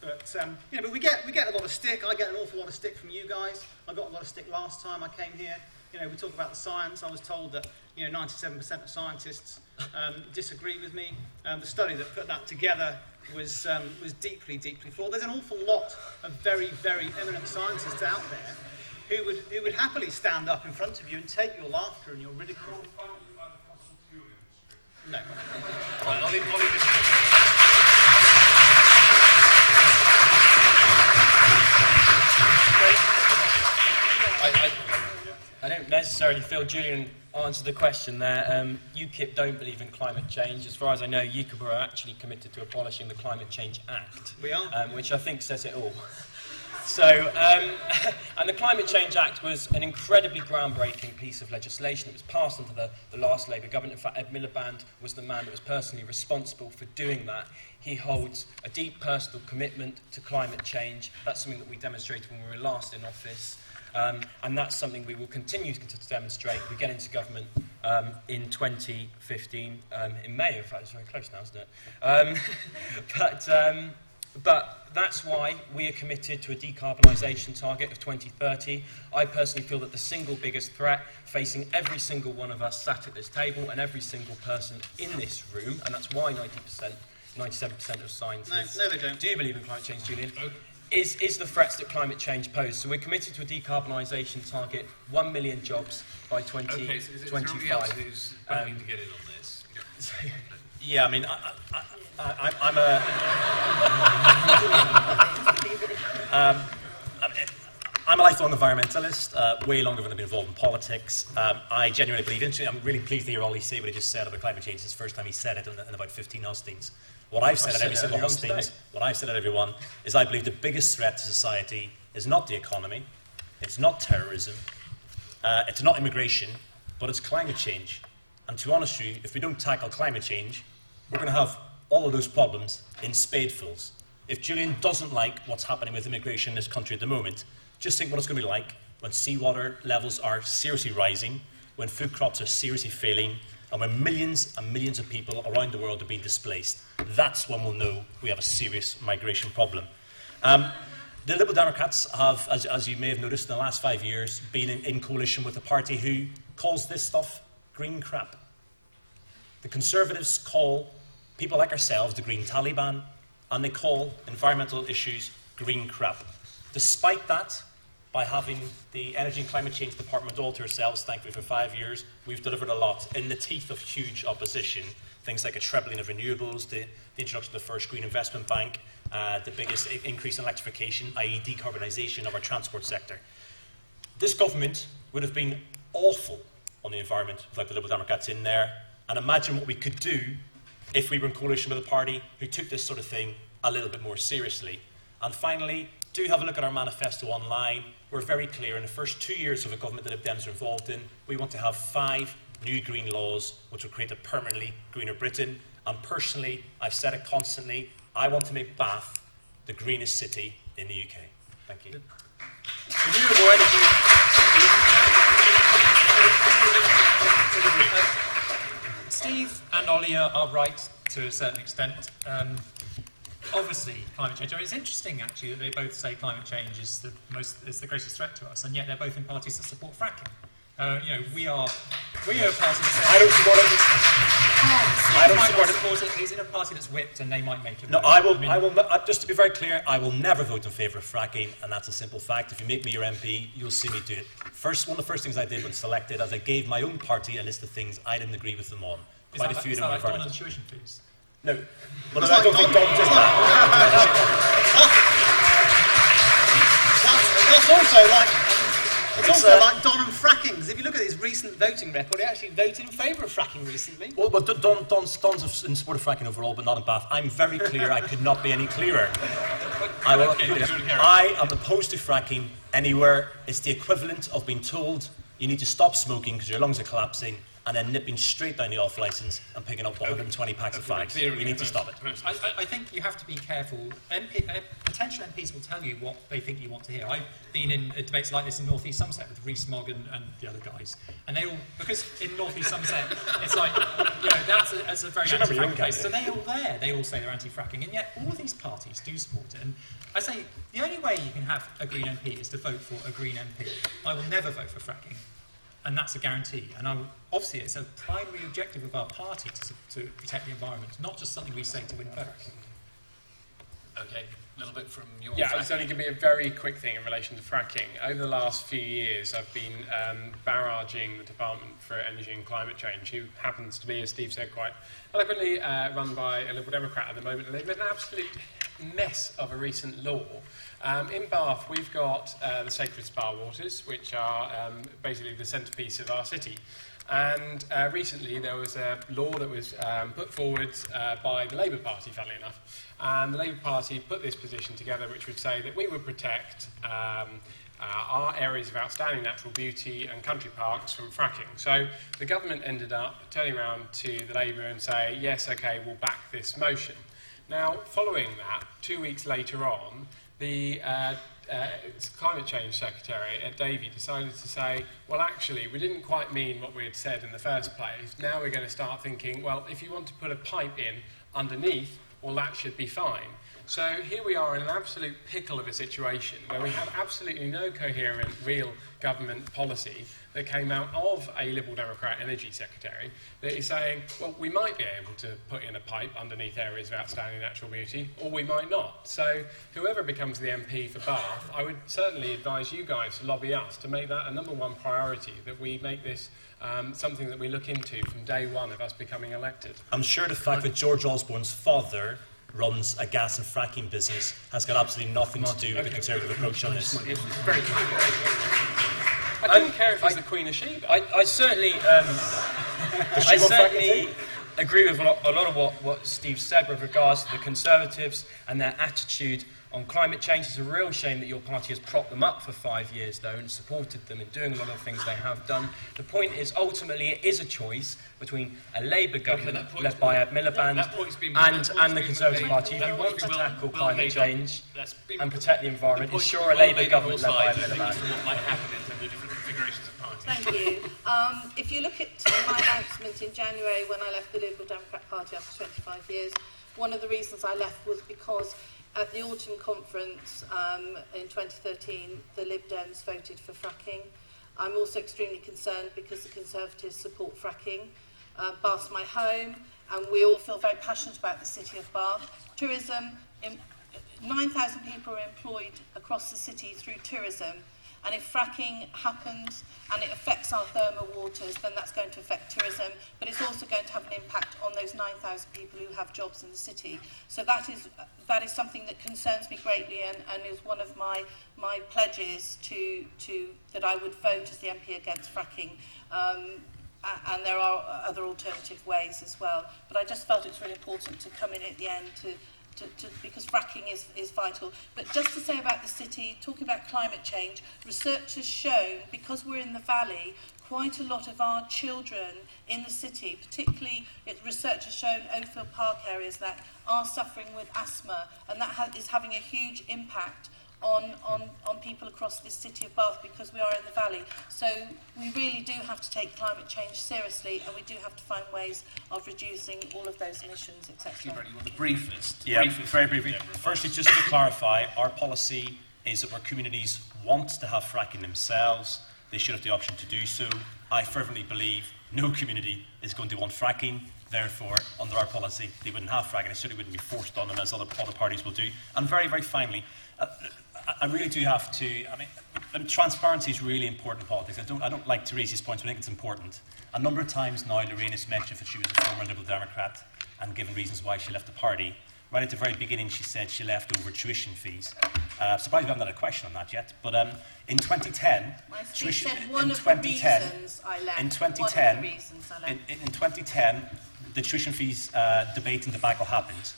But but we get a lot of stick. I get an awful lot of stick from you guys. I got a lot of stick last time I came here. We talk about the science. I was told that 97% of scientists disagree with me. The study that put that together was deeply, deeply flawed. There's an awful lot of very, very eminent scientists out there who would happily stand up in front of you and take your laughter and your ridicule. No. Right, I'll leave this. I don't necessarily feel Julian answered the question there. UKIP don't believe in climate change. As far as I know, UKIP are actually committed to abolishing the Climate Change Act. We are. Which I think says it all. So, and the Climate Change Act was an incredibly groundbreaking piece of legislation. It was passed under the last Labour government. In fact, Ed Miliband was the man that was personally responsible for doing that. He holds a deep personal commitment to climate change. That's something that we demonstrated when we were last in office. And that's something we will continue to demonstrate. We get into government in 2015, in May, in fact, it's very close now, isn't it? But that's why we are committed to a decarbonisation target of 2030. I personally feel that the single biggest threat facing every single one of us sat at this table and every single person in this room, and that's why 97% of scientists no, they don't. do believe in climate change, Julian, is the threats that climate change poses. So we're committed to a decarbonisation target, 1 million jobs by 2025. Okay, so is there anybody else who's willing to get in on this? Yeah, I mean, I'm a lifelong environmentalist, way longer than I've been involved in politics. I genuinely believe in it. I'm really pleased to hear Ollie say what he just said about climate change. It's the first time he said it in about 15 hustings. What I've said at every single hustings, what I've said at everyone, is I believe the biggest threat to society is not the economy, it's not terrorism, it's not immigration, but it's climate change. And to be honest with you, if we don't tackle climate change, we're going to have all of those problems in spadefuls. If Julian doesn't like what's happening with immigration in this country at the moment, just think what it's going to be like when seawater levels are seriously rising, when food crops are seriously failing, and when millions and millions of people around the world are being displaced. That's when we'll know we have a serious migration problem. The Liberal Democrats have, as you may have noticed in the last 5 years, been in coalition with a party who calls this stuff green crap. The Conservatives call people like ourselves the Green Taliban, and they call environmental issues green crap. Despite that, by having the Energy and Climate Change Department all to ourselves, thankfully, for 5 years. We've delivered a lot in the teeth of huge opposition. Things like a trebling of renewables, the introduction of the first Green Investment Bank, the biggest increase in electrification, i.e. decarbonisation of our transport sector. This government would have been awful on the environment without the Liberal Democrats in there. And imagine what we could do if we were in coalition with a party who took this sort of thing a little bit more seriously. And finally, do have a look at our manifesto online. We're very clear. In the first 2 years of a government that Lib Dems are involved in, we want to have 5 new green laws which will create a permanently greener Britain. And personally, I've said it constantly, I want to make Bath the greenest city in the UK. Thank you. Renewable energy. Steve and Ollie are right to a certain extent. Obviously, climate change. It's interesting, actually, that they both say climate change is the greatest threat to us, and yet they're both in parties that support fracking. We are a party that I don't support it. I don't support it. He's in a party that's whipped, and they might make it. No, I will. Just to be very clear, I will never vote in favour of fracking, and that's a simple fact. If you make me your MP, you'll see me do it. One of the first things I did when selected, as I gave my own party a list of things I didn't agree with them on. Quite a few of them. Is that like Donald tuition fees? No. Well, I don't think Don did that. That's also like... It's also like Don and fracking, because if you look at his recent voting record, he actually voted in favour of fracking recently. Well, but Don's in support of fracking overall, but not in Bath. I'm very clear, I could not be any clearer. I am opposed to fracking anywhere. It's the equivalent of being told you need to stop smoking because your lungs are collapsing, and then nipping straight down the off licence and picking up 120 packs of fags. We need to stop it. I think you have to be careful. Potential MPs will tell you what they think you want to hear. I've been in debates like this in North East Somerset with Rees Mogg and the other guys, and they all, because in North East Somerset it's like, that's a very anti-fracking place. So they all say they're anti-fracking, and yet all of these parties do support it. And I say the only way you can have a Green MP is to vote for a Green MP. I will never vote for fracking. And that's a guarantee. And obviously, it's a primary objective of our party to protect the environment, not just something we say to win votes. Okay, a little bit from your Yeah, it's only going to be a very quick thing in relation to fracking. Over the last few years, I've been barraging the Department for Energy and Climate Change, who happens to be, as Steve said, quite eloquently run by a Liberal Democrat at the moment, and they've made an absolute mess of a recent law. In Bath, we've got the Sacred Spa Waters, which are basically the centrepiece of our city. And recently there was a law that was put forward by the Labour Party, funnily enough. And the Labour Party put this position together, which would say that we would protect our areas of outstanding natural beauty and country parks from fracking. So the government ended up turning around to the Labour and say, yes, OK, we'll back this motion. Now, following that, 2 weeks later on, the Climate Change Secretary, Ed Davey, decided to say, well, actually, we didn't quite mean what we had said in the first place. Now we're going to start thinking, well, if you want to put a pipe in underneath, well, that should be fine. So here we are in an absolute pickle of a situation where we have absolutely no coherent, real government policy that came out of a Liberal Democrat Energy Secretary that is saying, well, we might be able to put in a pipe underneath areas of outstanding natural beauty, or we might not. So whoever becomes the MP for Bath, I would certainly advise you guys to lobby us to make that a #1 priority, that we make this something that we look into from day one of us becoming elected. I'm sure the fact that George Osborne's father runs a gas and fracking business has got absolutely nothing to do with the Conservative approach on this. Very I don't care if he's the Queen of Sheba. I certainly agree with a lot of what Steve said with regards to the Conservatives and their attitude on climate change. It's a real shame that your party has propped them up for 5 years, though, and supported them in doing a lot of the things they have done. The point is, ultimately, it is a choice between a Labour government led by Ed Miliband and the Conservative Party. If you want to tackle climate change and protect the environment, ensure a Labour government led by Ed Miliband. Thank you. If you look at my announcement in January when I left the Liberal Democrat Party after 25 years, one of the reasons I left was because at the autumn conference in 2013, the Lib Dems voted for fracking. I'm also extremely concerned because the Conservatives support fracking. Bath's my home, and we all feel very passionate about the city of Bath. Tourism, 9,000 people are employed across the city through tourism, And if fracking happens and it affects our thermal waters, then that's going to affect tourism, but it's also going to have an impact on those 9,000 people who have jobs in the city. So that is something that concerns me greatly, and is one of my pledges that I would vote as the MP against fracking. And there are other alternative ways as well. But I just felt it's really important to come in at the end because fracking is vital. But just to say about the city, talking about climate change, research has shown, because we're in the valley, quite a lot of our children in the city, particularly research has shown Oakfield Park areas that are suffering with asthma, and that is having a huge impact on people across this city of Bath because we are in the valley. So we really do have to take climate change seriously, and we do have to find ways of reducing all of those emissions, etc. The briefest. Very briefly. Firstly, just to clarify, our policy is that where communities want to have fracking themselves, they should have the option to do so. I fervently believe no community is going to want fracking. Therefore, under our policy, they wouldn't have fracking. It certainly wouldn't be forced on them as other parties will do. And very, very finally, I really do have to, transparency is really important in politics. I don't like to raise these points, but I think it's important. A number of times now, Lorraine has mentioned that she was a former Liberal Democrat and given reasons why she left the party. Right at the very beginning, she said she left over tuition fees. Surprised we haven't had a question on that yet. But in 2010, the tuition fees debate and debacle happened.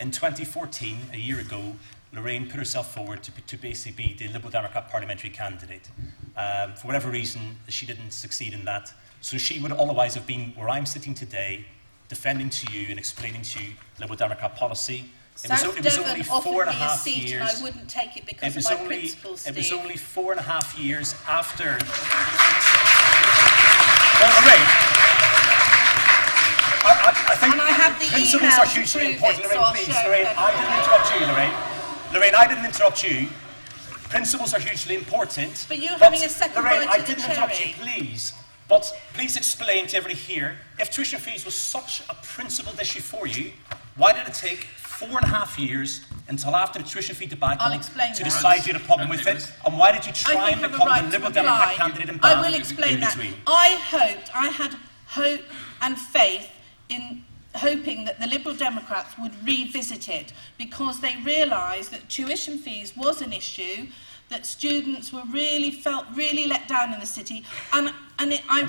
In 2014, a year ago, Lorraine put herself forward to basically be the Liberal Democrat parliamentary candidate. For whatever reason, she didn't succeed in that. So she would otherwise have been where I'm sitting today, defending to you and explaining to you Liberal Democrat policy. It was only 4.5 years. And I wouldn't take it because of my principles, Steve. It was only 4.5 years after. Well, Lorraine, I think and I have the principles are hugely important. Lorraine, please, Lorraine, I didn't interrupt you, Lorraine. Lorraine, I didn't interrupt you. Principles are hugely important. But you're having a second Lorraine, right I didn't interrupt you, please. But please explain to everybody here, if tuition fees was such a principled issue for you, why did it take 4.5 years until after the tuition fee debacle to decide you had a problem with it? And why did you try and become the Liberal Democrat candidate in Bath? I will explain that. I had hope and faith in hoping that the Liberal Democrats would revisit it because they realised that tuition fees was an issue, that students were felt really let down in the city, and I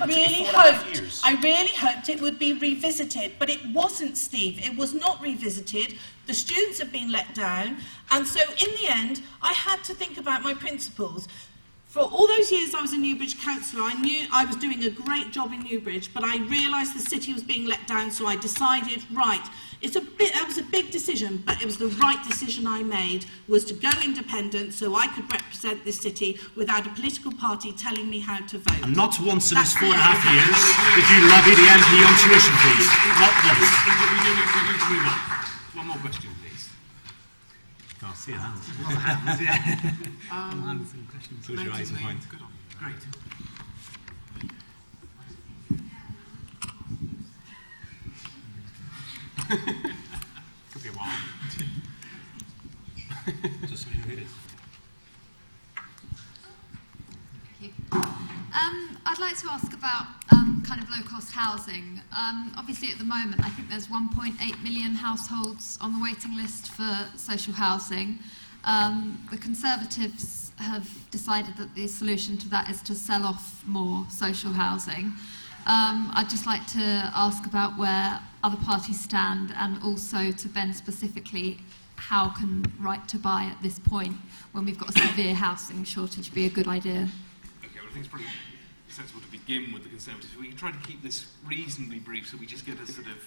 really hoped it would be revisited, but it wasn't, Steve. It was not revisited. The students have been let down, and so in the end, I had to think about my principles. For all those years I was a Newbridge councillor, I knew I was doing a great job in Newbridge, but I realised the city was being let down, so I decided, right, that was a big decision, but it was the right decision I made, was to go independent so I could represent this city without a political party telling me how to vote. And not once in his 4.5 years did you lobby the MP on tuition fees. Not once. One more question, please. Can't see hands. Close your eyes and point. Great. Could be a while. Just so you hear it. I'd like to ask about kind of low-cost housing. Obviously, at the moment, I think there's 1.8 million households on the waiting list for social housing. The Conservatives have decided that the solution to that is to sell off more social housing. I'd just like to ask about where other parties stand, and also to Ben specifically, how can right to buy at this point, when we've got a severe housing shortage, be a good idea? Okay, well, I think it's probably sensible to begin with the Conservatives. We can try to keep this reasonably brief so we just get a sort of,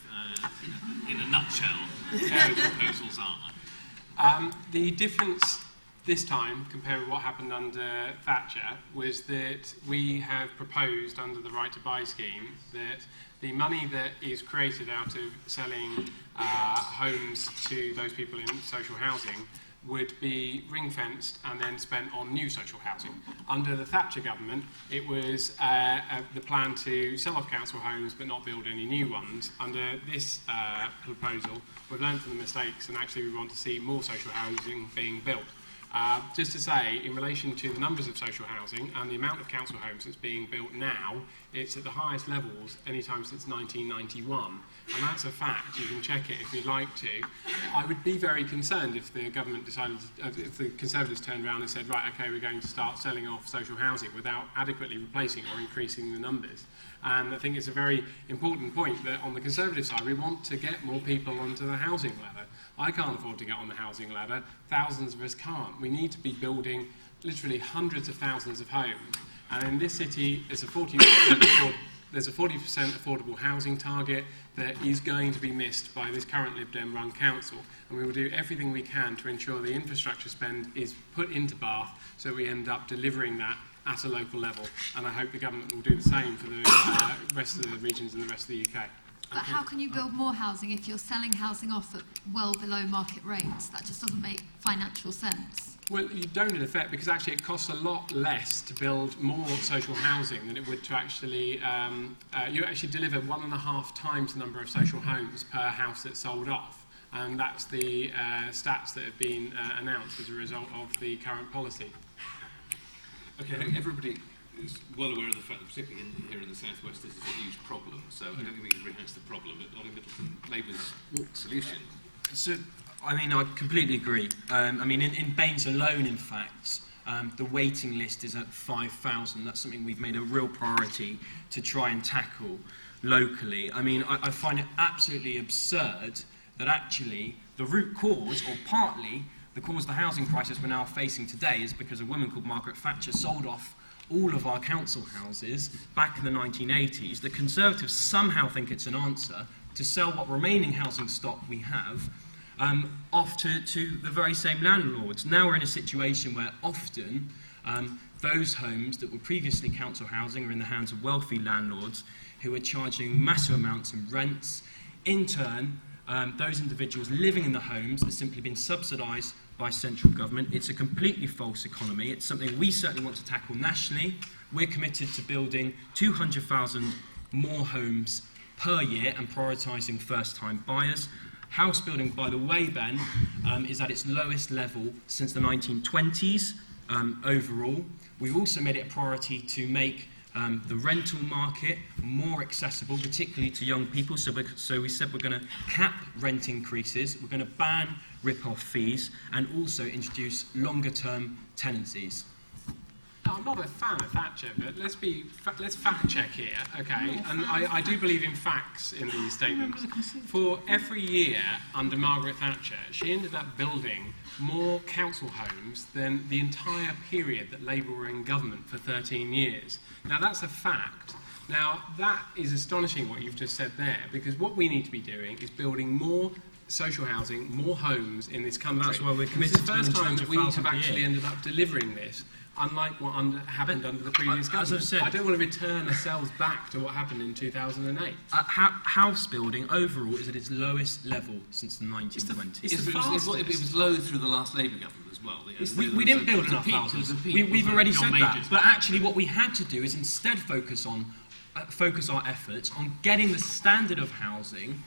in a nutshell, what the proposals are. The difference this time, compared with what happened under Thatcher, was that we have proposed under the Right to Buy scheme that the money that is created out of selling homes to those people in social housing would be ring-fenced and then spent on new social housing. Under the Thatcher government, it was the plan to sell off council homes but not build any new ones. Under this proposal, we've learned from the mistakes, and actually we want to see more social housing being built. Just to say, in relation to the numbers of social housing and the amount of council homes that's being built now, it's at the highest levels anytime since 1991. And that's a fact. You can check it if you'd like to. I would be very concerned if the government decided, if the Conservatives turned around and said, right, okay, we're going to start selling off social housing without adequately replacing or increasing the numbers. And I think it's a very important point that on the Conservative side, we want to get more people onto the housing ladder. I can't afford to get on the housing ladder. Thousands of us can't. We need to be building literally hundreds of thousands of homes. And in this city, there's a 40% affordable housing target that is going to be missed by this current Lib Dem run council. And we will do everything we can to ensure the infrastructure spend is put into Bath so we end up delivering that at a local level. And I hope the government will do the same for the rest of the regions and the rest of the UK. But how can you build more housing if you're selling housing off at well below market rates? That just doesn't make financial sense. Well, you don't in effect, because actually it costs a lot less to build more social housing than it would to actually, you actually deliver 1.5 times the number of social homes per house that's sold off. And that's the stats that have been announced as a result of the current policy. Okay, I think everybody is well aware of the fact that particularly here in the southwest this is a huge problem, so I don't think we can rehash the problem, but Ollie Middleton, Labour's solution. So, I mean, I completely agree. I mean, in Baines alone, in fact, the waiting list is at 5,000. That's something we've made a real priority to try and tackle locally. I mean, I find it absolutely absurd that actually the root cause, or partly the cause of the housing crisis we're now facing today, is because a woman called Margaret Thatcher sold off all of our council houses back in the 1980s. The Conservatives somehow think it's an answer to sell what remaining housing stock we have off to the very same landlords. Now we're in a situation where often those homes that were previously council housing are in the hands of wealthy landlords who are charging massive amounts in rents. In turn, those individuals living in the homes are simply being subsidised by central government. It's a completely false economy. It's something we certainly want to tackle nationally. We're committed to building 200,000 more homes per year and prioritising first-time buyers. House building, by the way, Ben, is at its lowest level since the 1920s overall. We've also made it a priority to make the rental market more accessible, particularly to young people. So we said we're going to cap rent increases, we're going to ban rip-off fees, and also introduce longer-term tenancies. I'm not a fan of Thatcher, but let's fact check here, okay? And I do believe in facts in these statements. For every year under Margaret Thatcher, she ended up building more council homes than the entire period that Labour were in government for 13 years. Now that's a fact. Now that is astonishing what you've just said there, because what we need to be doing is building more social housing, more homes in this country. That's why we're committed It's the first time that we have 200,000 actually ended up delivering this, unlike what happened under the previous government. As I've said, I don't want to return ourselves back to what happened in 2008. House building overall is at its lowest level since the 1920s. It was low through the last Labour government as well. We didn't build enough houses. We've already said that. But actually what we had to do is instead focus our efforts on getting the standard of housing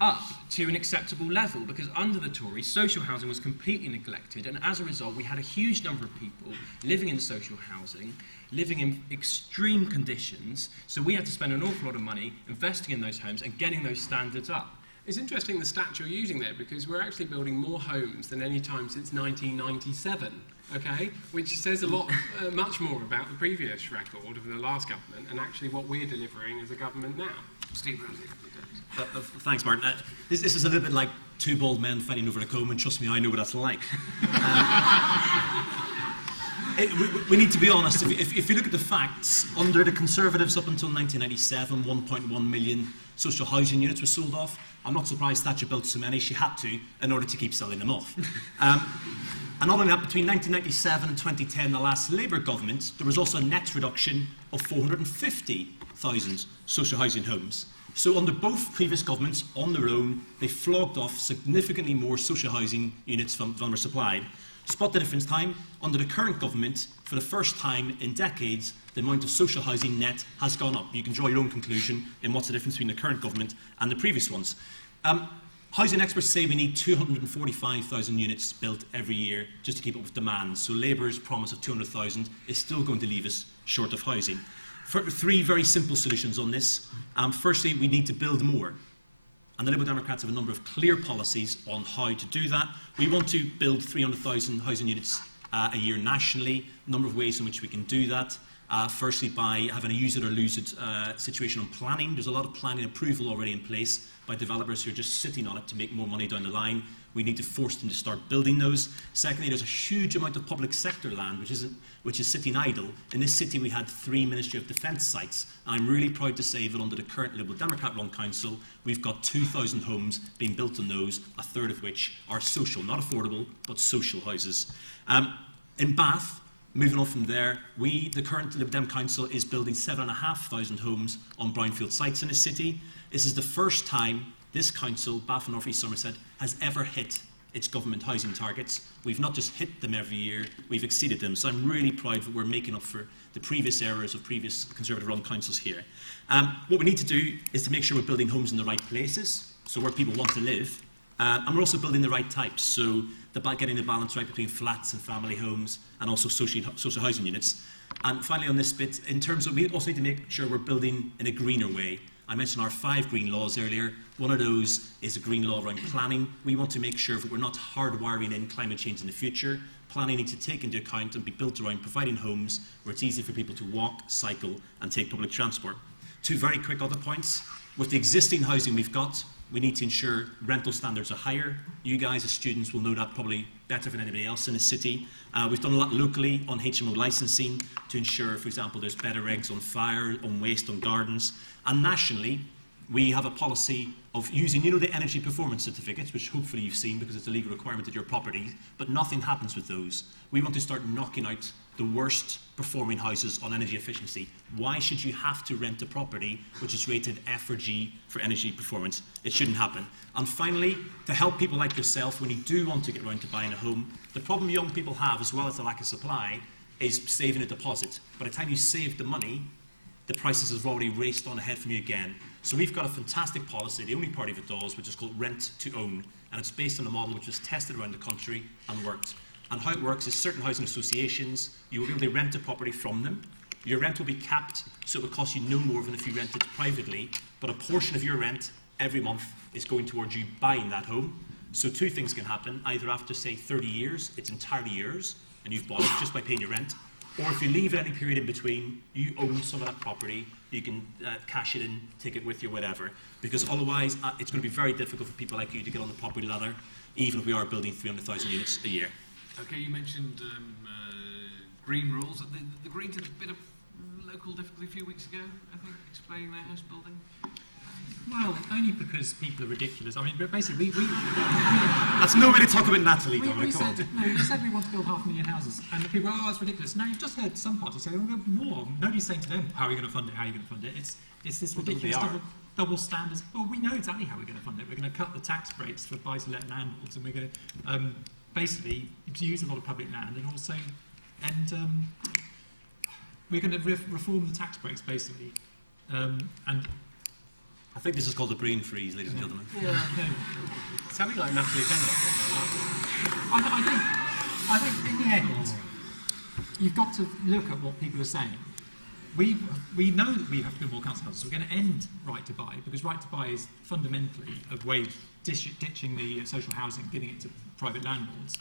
up to an acceptable level, because under the Tories, social housing was completely neglected, and as a result, we had a huge number of people living in social housing, living in extreme conditions, so we had to spend an awful lot of money investing in those homes and getting those standards up. It's interesting the stats you're using there, because we're actually building more homes than any time since 1997, okay? Which says a lot, much more about the previous record of the last government and actually what we're delivering as a government now. Steve Bradley. Thanks, Martin. This is a little bit like two bald men fighting over a comb, and trust me, I know what that's like. We need to be honest. If you look at the facts, under the Conservatives up until 1997, 1.1 million social housing units were sold off. I'm not surprised Thatcher built so many. She had to in order to keep selling them off. And not only that, between 1997 and 2010, the last Labour government, there was also a net reduction of 450,000 social housing homes. So under both previous governments, on their own, they flogged off significantly more social housing units than were supplied. Spot the difference time. Under the current government, for the first time in decades, the amount of social housing net has gone up. You can draw your own conclusion in what's the difference between the current government and the previous ones. Housing experts say we need 245,000 units built every year just to keep up with demand. So Labour's promise of 200,000 is still going to leave us short of housing. Three very simple solutions on this. Firstly, we need to build more. And the Liberal Democrats have a number of clear policies on how to do that. We want to build 300,000 housing units a year nationally, a number of ways in which we can do that. Firstly, by having a use it or lose it situation on planning. There's a lot of planning approval already in place by developers who are just sitting on it to make more money down the line. We need to force them to start building those. Secondly, there's a huge amount of public sector land which is sitting idle. In this city, we had 3 Ministry of Defence sites. And I'm really proud to say that under the current Liberal Democrat-run council, we've got 2,000 homes being built on those, a third of which are social, not affordable, but social houses. In Bath, moving on from there, the current Lib Dem Council is building 7,500 homes on brownfield sites in the city. This is the first time this council, Bath and North East Somerset, has ever hit its government housing targets. We've not just hit them every year, we've exceeded them. So I'm really proud that we're making up for the previous errors of previous Conservative-run councils here. What we need to do is to make sure we're building homes in the right places, so where people want to live. And we're also building the right types, so getting the balance right between flats and family homes and also social housing units. And finally on this bit, in terms of, we also need to make sure we're building in a greener way. I mentioned our 5 green laws earlier. One of those is a green law around planning. We want to make sure that we're not hardwiring in climate change in the future. Planning needs to take into account and be built around providing homes where it's easy for people to walk, cycle and take public transport. 2 very quick other points. With the existing housing we've got, we need to ensure rental standards are higher. You guys as students will know that probably better than anybody else in the city. We've done a lot locally on HMO licensing to ensure, for example, there's better regs on fire, on waste, on gardens. And nationally, we have a policy of using, the energy performance certificates, which hopefully you've seen because it's a legal requirement at your property, but nothing happens with those. We want to start knocking out the worst performing houses on energy efficiency. Why should you have to rent a property which is rated F or G for energy performance? It shouldn't happen. And finally, to help people like yourself when you do want to get around to buying a home, the problem young people have, as well as the lack of supply, is saving a deposit. By the time you save the money, the prices have already raced on ahead from you again. So we've got a fantastic policy, the only party that does, which is called Rent to Own. And it's based on a model which was tested around the country and worked. And how it works is certain housing associations, you will be able to rent a property from them. Your rent will be capped, so it will cost you no more than if you rent it privately, but a portion of your rent every month is going towards you buying that home. So 2 things can happen. Either after, say, 30 years, it's entirely yours, and you've bought it just by paying your rent. Or if you leave at any period in between, you own some of that property, you can cash it in, take it with you, whatever. Because otherwise, it's going to be very difficult for people like you to get on the property ladder, even if we are building 300,000 units a year. Okay, you mentioned green rules. The Greens had a bit of local difficulty a few weeks ago, I think, explaining their house building. Well, only because people are ridiculous. I mean, but basically, That's no way to talk about Natalie, Dominic. you said we want to build 500,000 houses, and the people, that's ridiculous. Now, you've just heard some parties say, we'll build more. Nobody's saying to them, how are you going to fund it, how are you going to fund it? It's this ridiculous double standards. Well, we know exactly how we're going to fund it. We're going to cut the tax breaks for buy-to-let landlords, and we're going to basically use a lot of public land, and also, we're going to reform the tax breaks, basically. And I think this is called a brain freeze, ladies and gentlemen. Yeah, no. Something like Natalie Bennett. I think in the end, you've got to look at what people are saying. We know that we have to build more council houses. We're going to end right to buy, because right to buy is fundamentally a way of ditching the social housing, giving it to private landlords.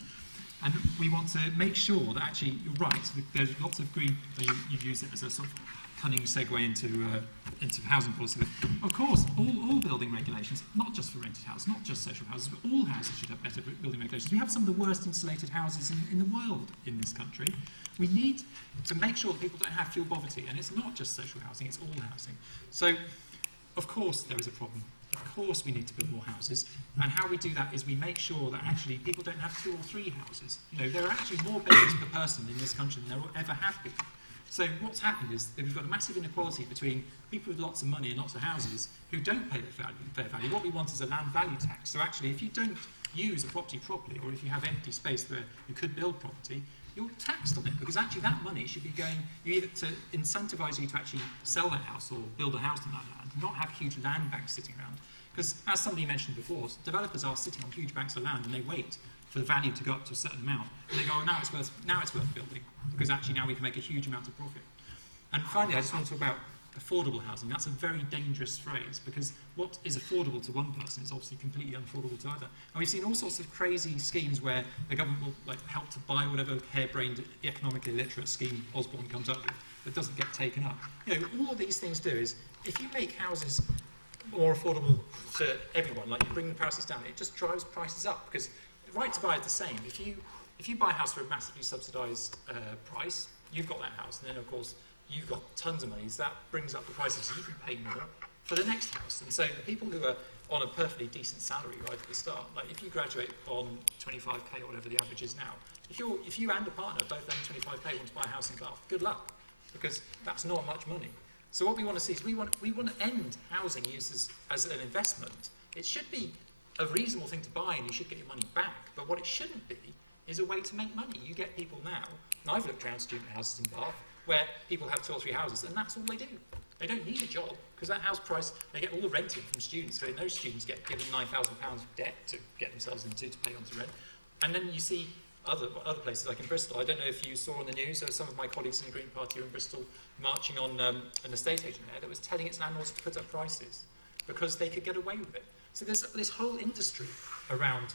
And we want to make sure that actually, you're right, there's lots of green, you've used it as a sort of cunning segue into housing policy. Of course, all building regulations, not just for rented houses, not just social houses, but all houses should have better building regulations. We have some of the worst insulated houses in the world in this country. We need to make sure that people don't have fuel poverty, and it's not just social housing, it's all housing. So, of course, there is a problem. Of course we need to build more houses, and how we do that is we make sure that actually people don't have 2 or 3 houses. There are actually more bedrooms per person in this country than there will ever have been. So what's happened is that we've got a massive inequality between people with lots of money and lots of houses who don't pay fair value. What we want is a land value tax. So actually, if you don't use a property properly, or if you have empty space where you could build property, you're taxed on it, because actually that money should be going either to incentivise you to actually sell that house or build a house on that land, not have huge land banks sitting around. Because, as somebody mentioned before, developers are sitting on huge banks of land and they wait for the value to go up to a certain amount. And they go, oh, now it's worth building, because actually now we can make a huge amount of profit. And finally, I just want to talk about affordable housing. That's a very dangerous phrase, because what is affordable to one person is obviously completely unaffordable to another. And we've seen all sorts of crazy schemes where the government will help to buy whatever harebrained, economically illiterate scheme Osborne comes up with that doesn't get taken up. All of these things do is, if you make houses more affordable to everyone, like you bring the prices down, it just drives prices up, because the right to buy is the same. If you buy a house for a massively subsidised price, you've got that house, and then of course you've got tons of money, so that brings up the prices, so you can pay more for the next house. And so the people who are on a perfectly decent salary right at the start, like if you graduate on 25k or whatever the average is now, if you and a partner both earn 25k want to buy a house in Bath, good luck, because that's not much money. So what we want to see is we want to end housing use as an investment. It should be a reasonable thing to buy and you should get your money back, but what it shouldn't be is a way to make money. You get people now, and I've looked around student houses in Bath, where people have 2 or 3 houses, and that's all they do. They don't need a job, because that house price, they get all the renting from students, so no students get given £9,000 of debt to get themselves into to pay onto rent. And then you see other places, like in Bristol. I don't know if you saw on the news, there were some of my colleagues in the Green Party were in Bristol marching on an estate agent there that was telling its landlords to put up prices, because they could get away with it. So there's this whole industry around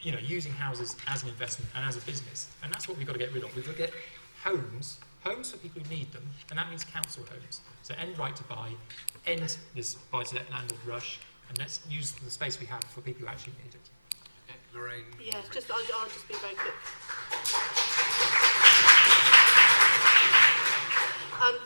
using houses as an investment and as a business, and that's what we've got to get rid of. We've got to get homes for people who need them, and that means council homes. So end right to buy, end this buy-to-let landlord rush, and let's use the space we have for people who actually need it. Lorraine? Yes, I'll just be very quick.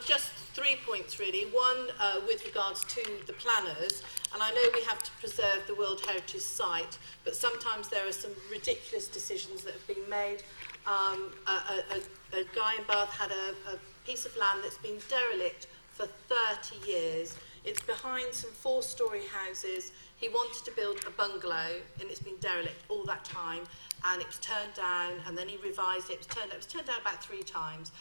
Just 3 points really. One, with regards to the planners, and I know we have to preserve the World Heritage Site, but sometimes there are some ridiculous decisions that have been made. A guy in Bath had a piece of land that's been derelict for 30 years. It's behind some 4-storey houses. He wanted to build a bungalow, and it's been derelict all that time, and it was turned down, and then he revised it. It was turned down about 3 times.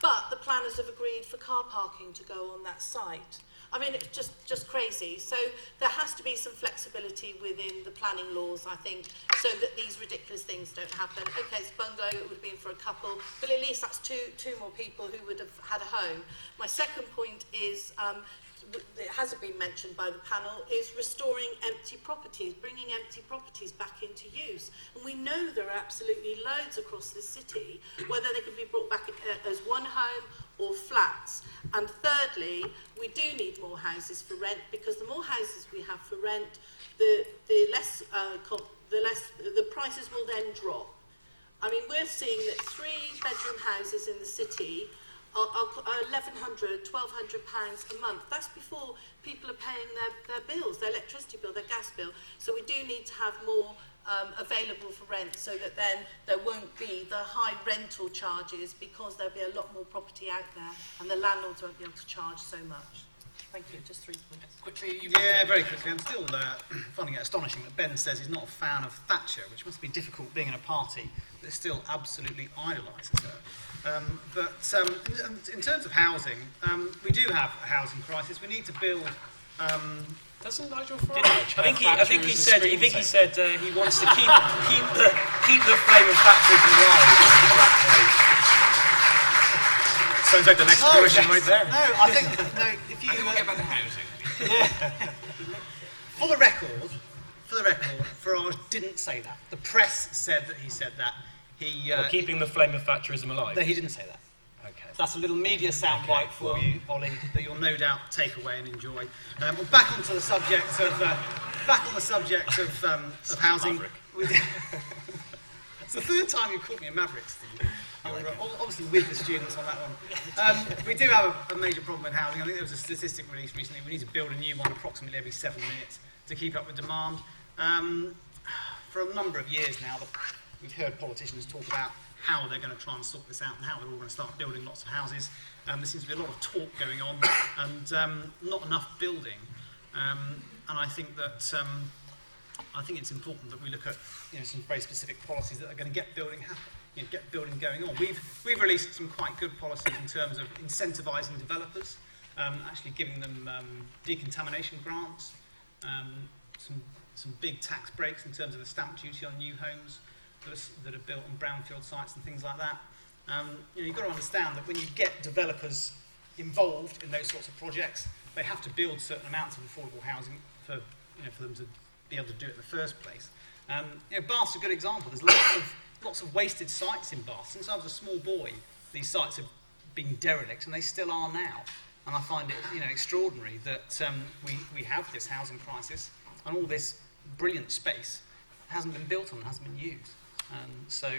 But the planners have agreed for car parking to go on that site. I mean, it's just crazy. So there has to be some flexibility within the planning laws, I think, so that these ridiculous things don't happen. Okay, it's a bungalow, it would have been for a couple, but at least that's two more people who would have had a home. My second point is, it hasn't been mentioned by the panel, is restoring empty properties, bringing empty properties back into use. And we know there are absolutely loads across this city, whether they can be brought back as one home or flats. And thirdly, we do need more houses for rent, because the more houses we have for rent, the prices will then drop. I mean, we're seeing that 3-bedroom houses in the city are £1,100, £1,200 a month. That's before people are paying their bills, their electricity bill, their gas bill. So we do need to have more available for rent, so that then there won't be the high rental charges, because there'll be a lot more property out there and the landlords won't be able to charge so much. Thank you. Just 3 points. Quickly, Yeah, very quickly. I'm still finding it astonishing that Ben says he's not a fan of Thatcher, which must be difficult being in a party that still absolutely idolises her. In terms of housing, we do have a housing crisis. We need to build. Doesn't Nigel Farage? I think he said he wants to keep the flame of Thatcherism alive. Sounds like the next question right there. No, I think if you forget about the housing. Yeah. For the record, Farage didn't say that. The press said that he said that. Keeping the flame of Thatcherism alive. No, he didn't say that. Okay. That's a little media soundbite for you, Ollie, that you'll no doubt take away and enjoy. Well, back onto the subject of housing. It's the 3rd time you've called me a maverick, Steve. You're obviously with the students on that one. We do have a major problem with housing. I think there was a statistic released recently. We need to build a new one approximately every 7 minutes to keep up with demand. For a number of years now, we've heard politicians talk about how they're going to try and sort this out and how they're all going to start building lots of houses. There seems to be a lot of talk going on and not enough building. And I think that it's important that we look at some very specific policies that are going to get building happen, get building going on. We've released some quite good policies in terms of incentivising developers, actually giving them decontamination grants, some big tax breaks in terms of the stamp duty on new homes that are built on brownfield sites and things like that. You've got to understand that when you get developers involved in those sorts of projects, they have to build certain amounts of affordable housing for them to be able to do it in the first place. Bath's a good example. There's lots of wasted sites in Bath. Since I was a small boy, these sites have been derelict, and they still are now. And I find it, extraordinary that we have this housing crisis, and all this brilliant space hasn't been built on, hasn't been used. So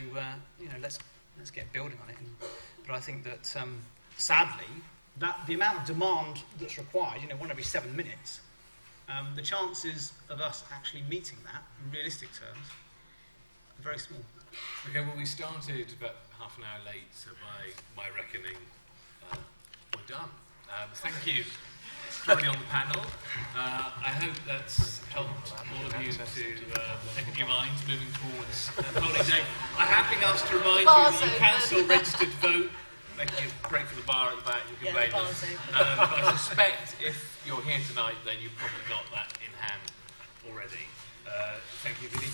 let's get building on it. But I think that sadly, that the amount of demand that's required, 1 every 7 minutes, the chances of us actually meeting that in realistic terms are very small. Okay, well, we started about half an hour late, so by my reckoning, we're done. Thank you for joining on the panel. I hope that's helped all of you to make up your minds moving towards polling day. I have been asked to remind you that you can still register to vote. Making a break for the bar at the back, you can blame them. But I suspect if you're here tonight, then you've probably got that in hand already. Thank you, Vinny.